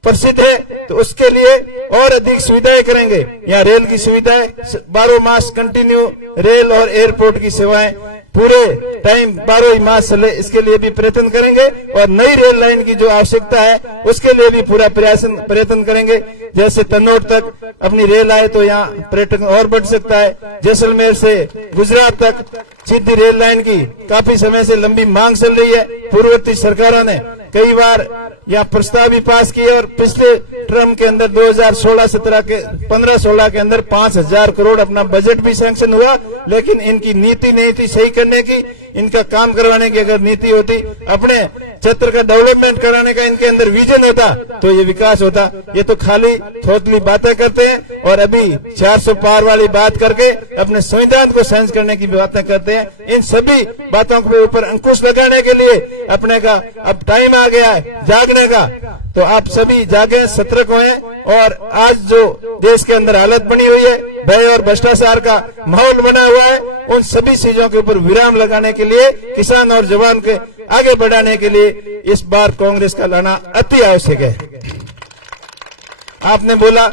प्रसिद्ध है, तो उसके लिए और अधिक सुविधाएं करेंगे। यहाँ रेल की सुविधाएं 12 मास कंटिन्यू रेल और एयरपोर्ट की सेवाएं पूरे टाइम 12 मास चले, इसके लिए भी प्रयत्न करेंगे। और नई रेल लाइन की जो आवश्यकता है उसके लिए भी पूरा प्रयत्न करेंगे। जैसे तन्नौर तक अपनी रेल आए तो यहाँ पर्यटन और बढ़ सकता है। जैसलमेर से गुजरात तक सीधी रेल लाइन की काफी समय से लंबी मांग चल रही है। पूर्ववर्ती सरकारों ने कई बार यहाँ प्रस्ताव भी पास किए, और पिछले टर्म के अंदर 2016-17 के 15-16 के अंदर 5,000 करोड़ अपना बजट भी सैंक्शन हुआ। लेकिन इनकी नीति नहीं थी सही करने की, इनका काम करवाने की अगर नीति होती, अपने क्षेत्र का डेवलपमेंट कराने का इनके अंदर विजन होता, तो ये विकास होता। ये तो खाली थोथली बातें करते हैं, और अभी 400 पार वाली बात करके अपने संविधान को चेंज करने की बातें करते हैं। इन सभी बातों के ऊपर अंकुश लगाने के लिए अपने का अब टाइम आ गया है जागने का। तो आप सभी जागे, सतर्क हों। और आज जो देश के अंदर हालत बनी हुई है, भय और भ्रष्टाचार का माहौल बना हुआ है, उन सभी चीजों के ऊपर विराम लगाने के लिए, किसान और जवान के आगे बढ़ाने के लिए इस बार कांग्रेस का लाना अति आवश्यक है। आपने बोला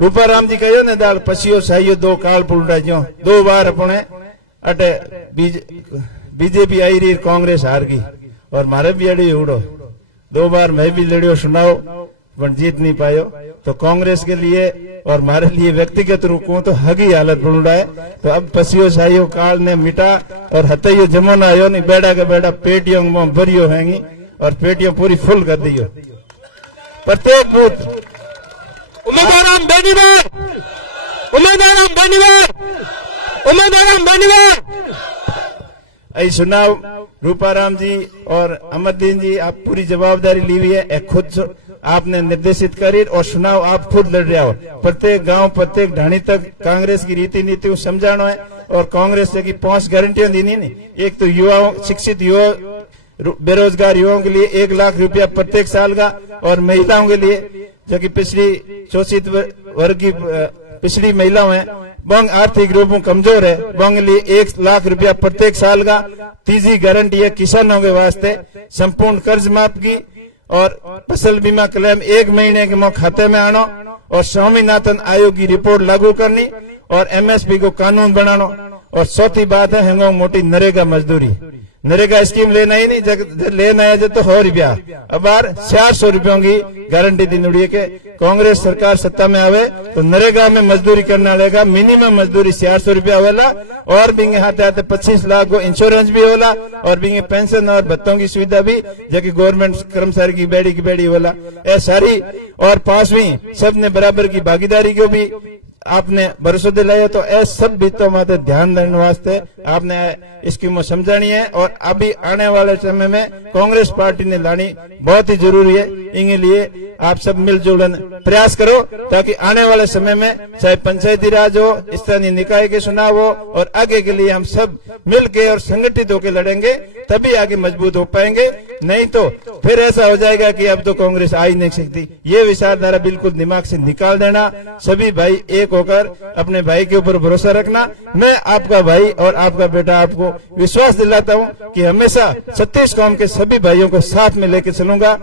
रूपाराम जी कहो ने दाल पछियो साइयो दो काल पुलटा जो 2 बार अपने अटे बीजेपी आई रही, कांग्रेस हार गई, और मारे भी अड़ी उड़ो 2 बार मैं भी लड़ियो सुनाओ पर जीत नहीं पायो। तो कांग्रेस के लिए और हमारे लिए व्यक्तिगत रूप को तो हगी हालत बन रहा है। तो अब पसियो साइयो काल ने मिटा, और हतयो जमाना आयो नहीं, बेड़ा का बेड़ा पेटियों में भरियो हैंगी, और पेटियों पूरी फुल कर दियो। प्रत्येक बूथ उम्मीदवार बेनीवार, उम्मीदवार बेनीवार, उम्मीदवार बेनीवार। ऐ चुनाव रूपाराम जी और अमरदीन जी आप पूरी जवाबदारी ली हुई है, खुद आपने निर्देशित करी, और चुनाव आप खुद लड़ रहे हो। प्रत्येक गांव, प्रत्येक ढाणी तक कांग्रेस की रीति नीति समझाना है, और कांग्रेस से की 5 गारंटियां देनी नहीं। एक तो युवाओं, शिक्षित युवा, बेरोजगार युवाओं के लिए 1 लाख रुपया प्रत्येक साल का, और महिलाओं के लिए जो कि पिछड़ी शोषित वर्ग की पिछड़ी महिलाओं है, बंग आर्थिक रूप में कमजोर है, बंग लिए 1 लाख रुपया प्रत्येक साल का। तीसरी गारंटी है किसानों के वास्ते संपूर्ण कर्ज माफ की, और फसल बीमा क्लेम 1 महीने के खाते में आना, और स्वामीनाथन आयोग की रिपोर्ट लागू करनी, और MSP को कानून बनाना। और चौथी बात है हेंगो मोटी नरेगा मजदूरी। नरेगा स्कीम लेना ही नहीं, लेना है तो 100 रुपया, अब 400 रुपयों की गारंटी दी नुड़ी के कांग्रेस सरकार सत्ता में आवे तो नरेगा में मजदूरी करना लेगा। मिनिमम मजदूरी 400 रुपया होला, और बिंगे हाथे हाथे 25 लाख को इंश्योरेंस भी होला, और बिंगे पेंशन और भत्तों की सुविधा भी जो कि गवर्नमेंट कर्मचारी की बेड़ी होला। ये सारी और 5वीं सबने बराबर की भागीदारी को भी आपने भरोसा दिलाया। तो ऐसे सब बीतों में ध्यान देने वास्ते आपने स्कीमों समझानी है, और अभी आने वाले समय में कांग्रेस पार्टी ने लानी बहुत ही जरूरी है। इनके लिए आप सब मिलजुल प्रयास करो, ताकि आने वाले समय में चाहे पंचायती राज हो, स्थानीय निकाय के चुनाव हो, और आगे के लिए हम सब मिलके और संगठित होकर लड़ेंगे, तभी आगे मजबूत हो पाएंगे। नहीं तो फिर ऐसा हो जाएगा कि अब तो कांग्रेस आ ही नहीं सकती। ये विचारधारा बिल्कुल दिमाग से निकाल देना। सभी भाई एक होकर अपने भाई के ऊपर भरोसा रखना। मैं आपका भाई और आपका बेटा आपको विश्वास दिलाता हूं कि हमेशा 36 कौम के सभी भाइयों को साथ में लेकर चलूंगा।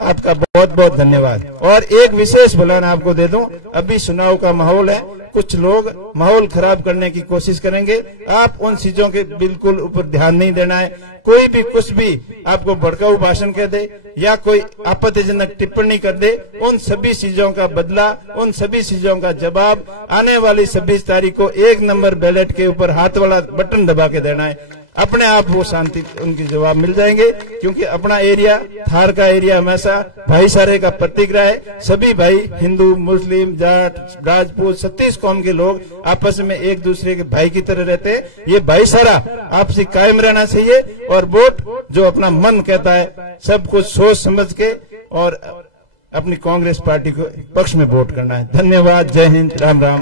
आपका बहुत बहुत धन्यवाद। और एक विशेष बयान आपको दे दूं, अभी चुनाव का माहौल है, कुछ लोग माहौल खराब करने की कोशिश करेंगे। आप उन चीजों के बिल्कुल ऊपर ध्यान नहीं देना है। कोई भी कुछ भी आपको भड़काऊ भाषण कह दे या कोई आपत्तिजनक टिप्पणी कर दे, उन सभी चीजों का बदला, उन सभी चीजों का जवाब आने वाली 26 तारीख को 1 नंबर बैलेट के ऊपर हाथ वाला बटन दबा के देना है। अपने आप वो शांति उनके जवाब मिल जाएंगे, क्योंकि अपना एरिया, थार का एरिया हमेशा भाईचारे का प्रतीक रहा है। सभी भाई, हिंदू, मुस्लिम, जाट, राजपूत, 36 कौम के लोग आपस में एक दूसरे के भाई की तरह रहते हैं। ये भाईचारा आपसी कायम रहना चाहिए, और वोट जो अपना मन कहता है सब कुछ सोच समझ के और अपनी कांग्रेस पार्टी को पक्ष में वोट करना है। धन्यवाद। जय हिंद। राम राम।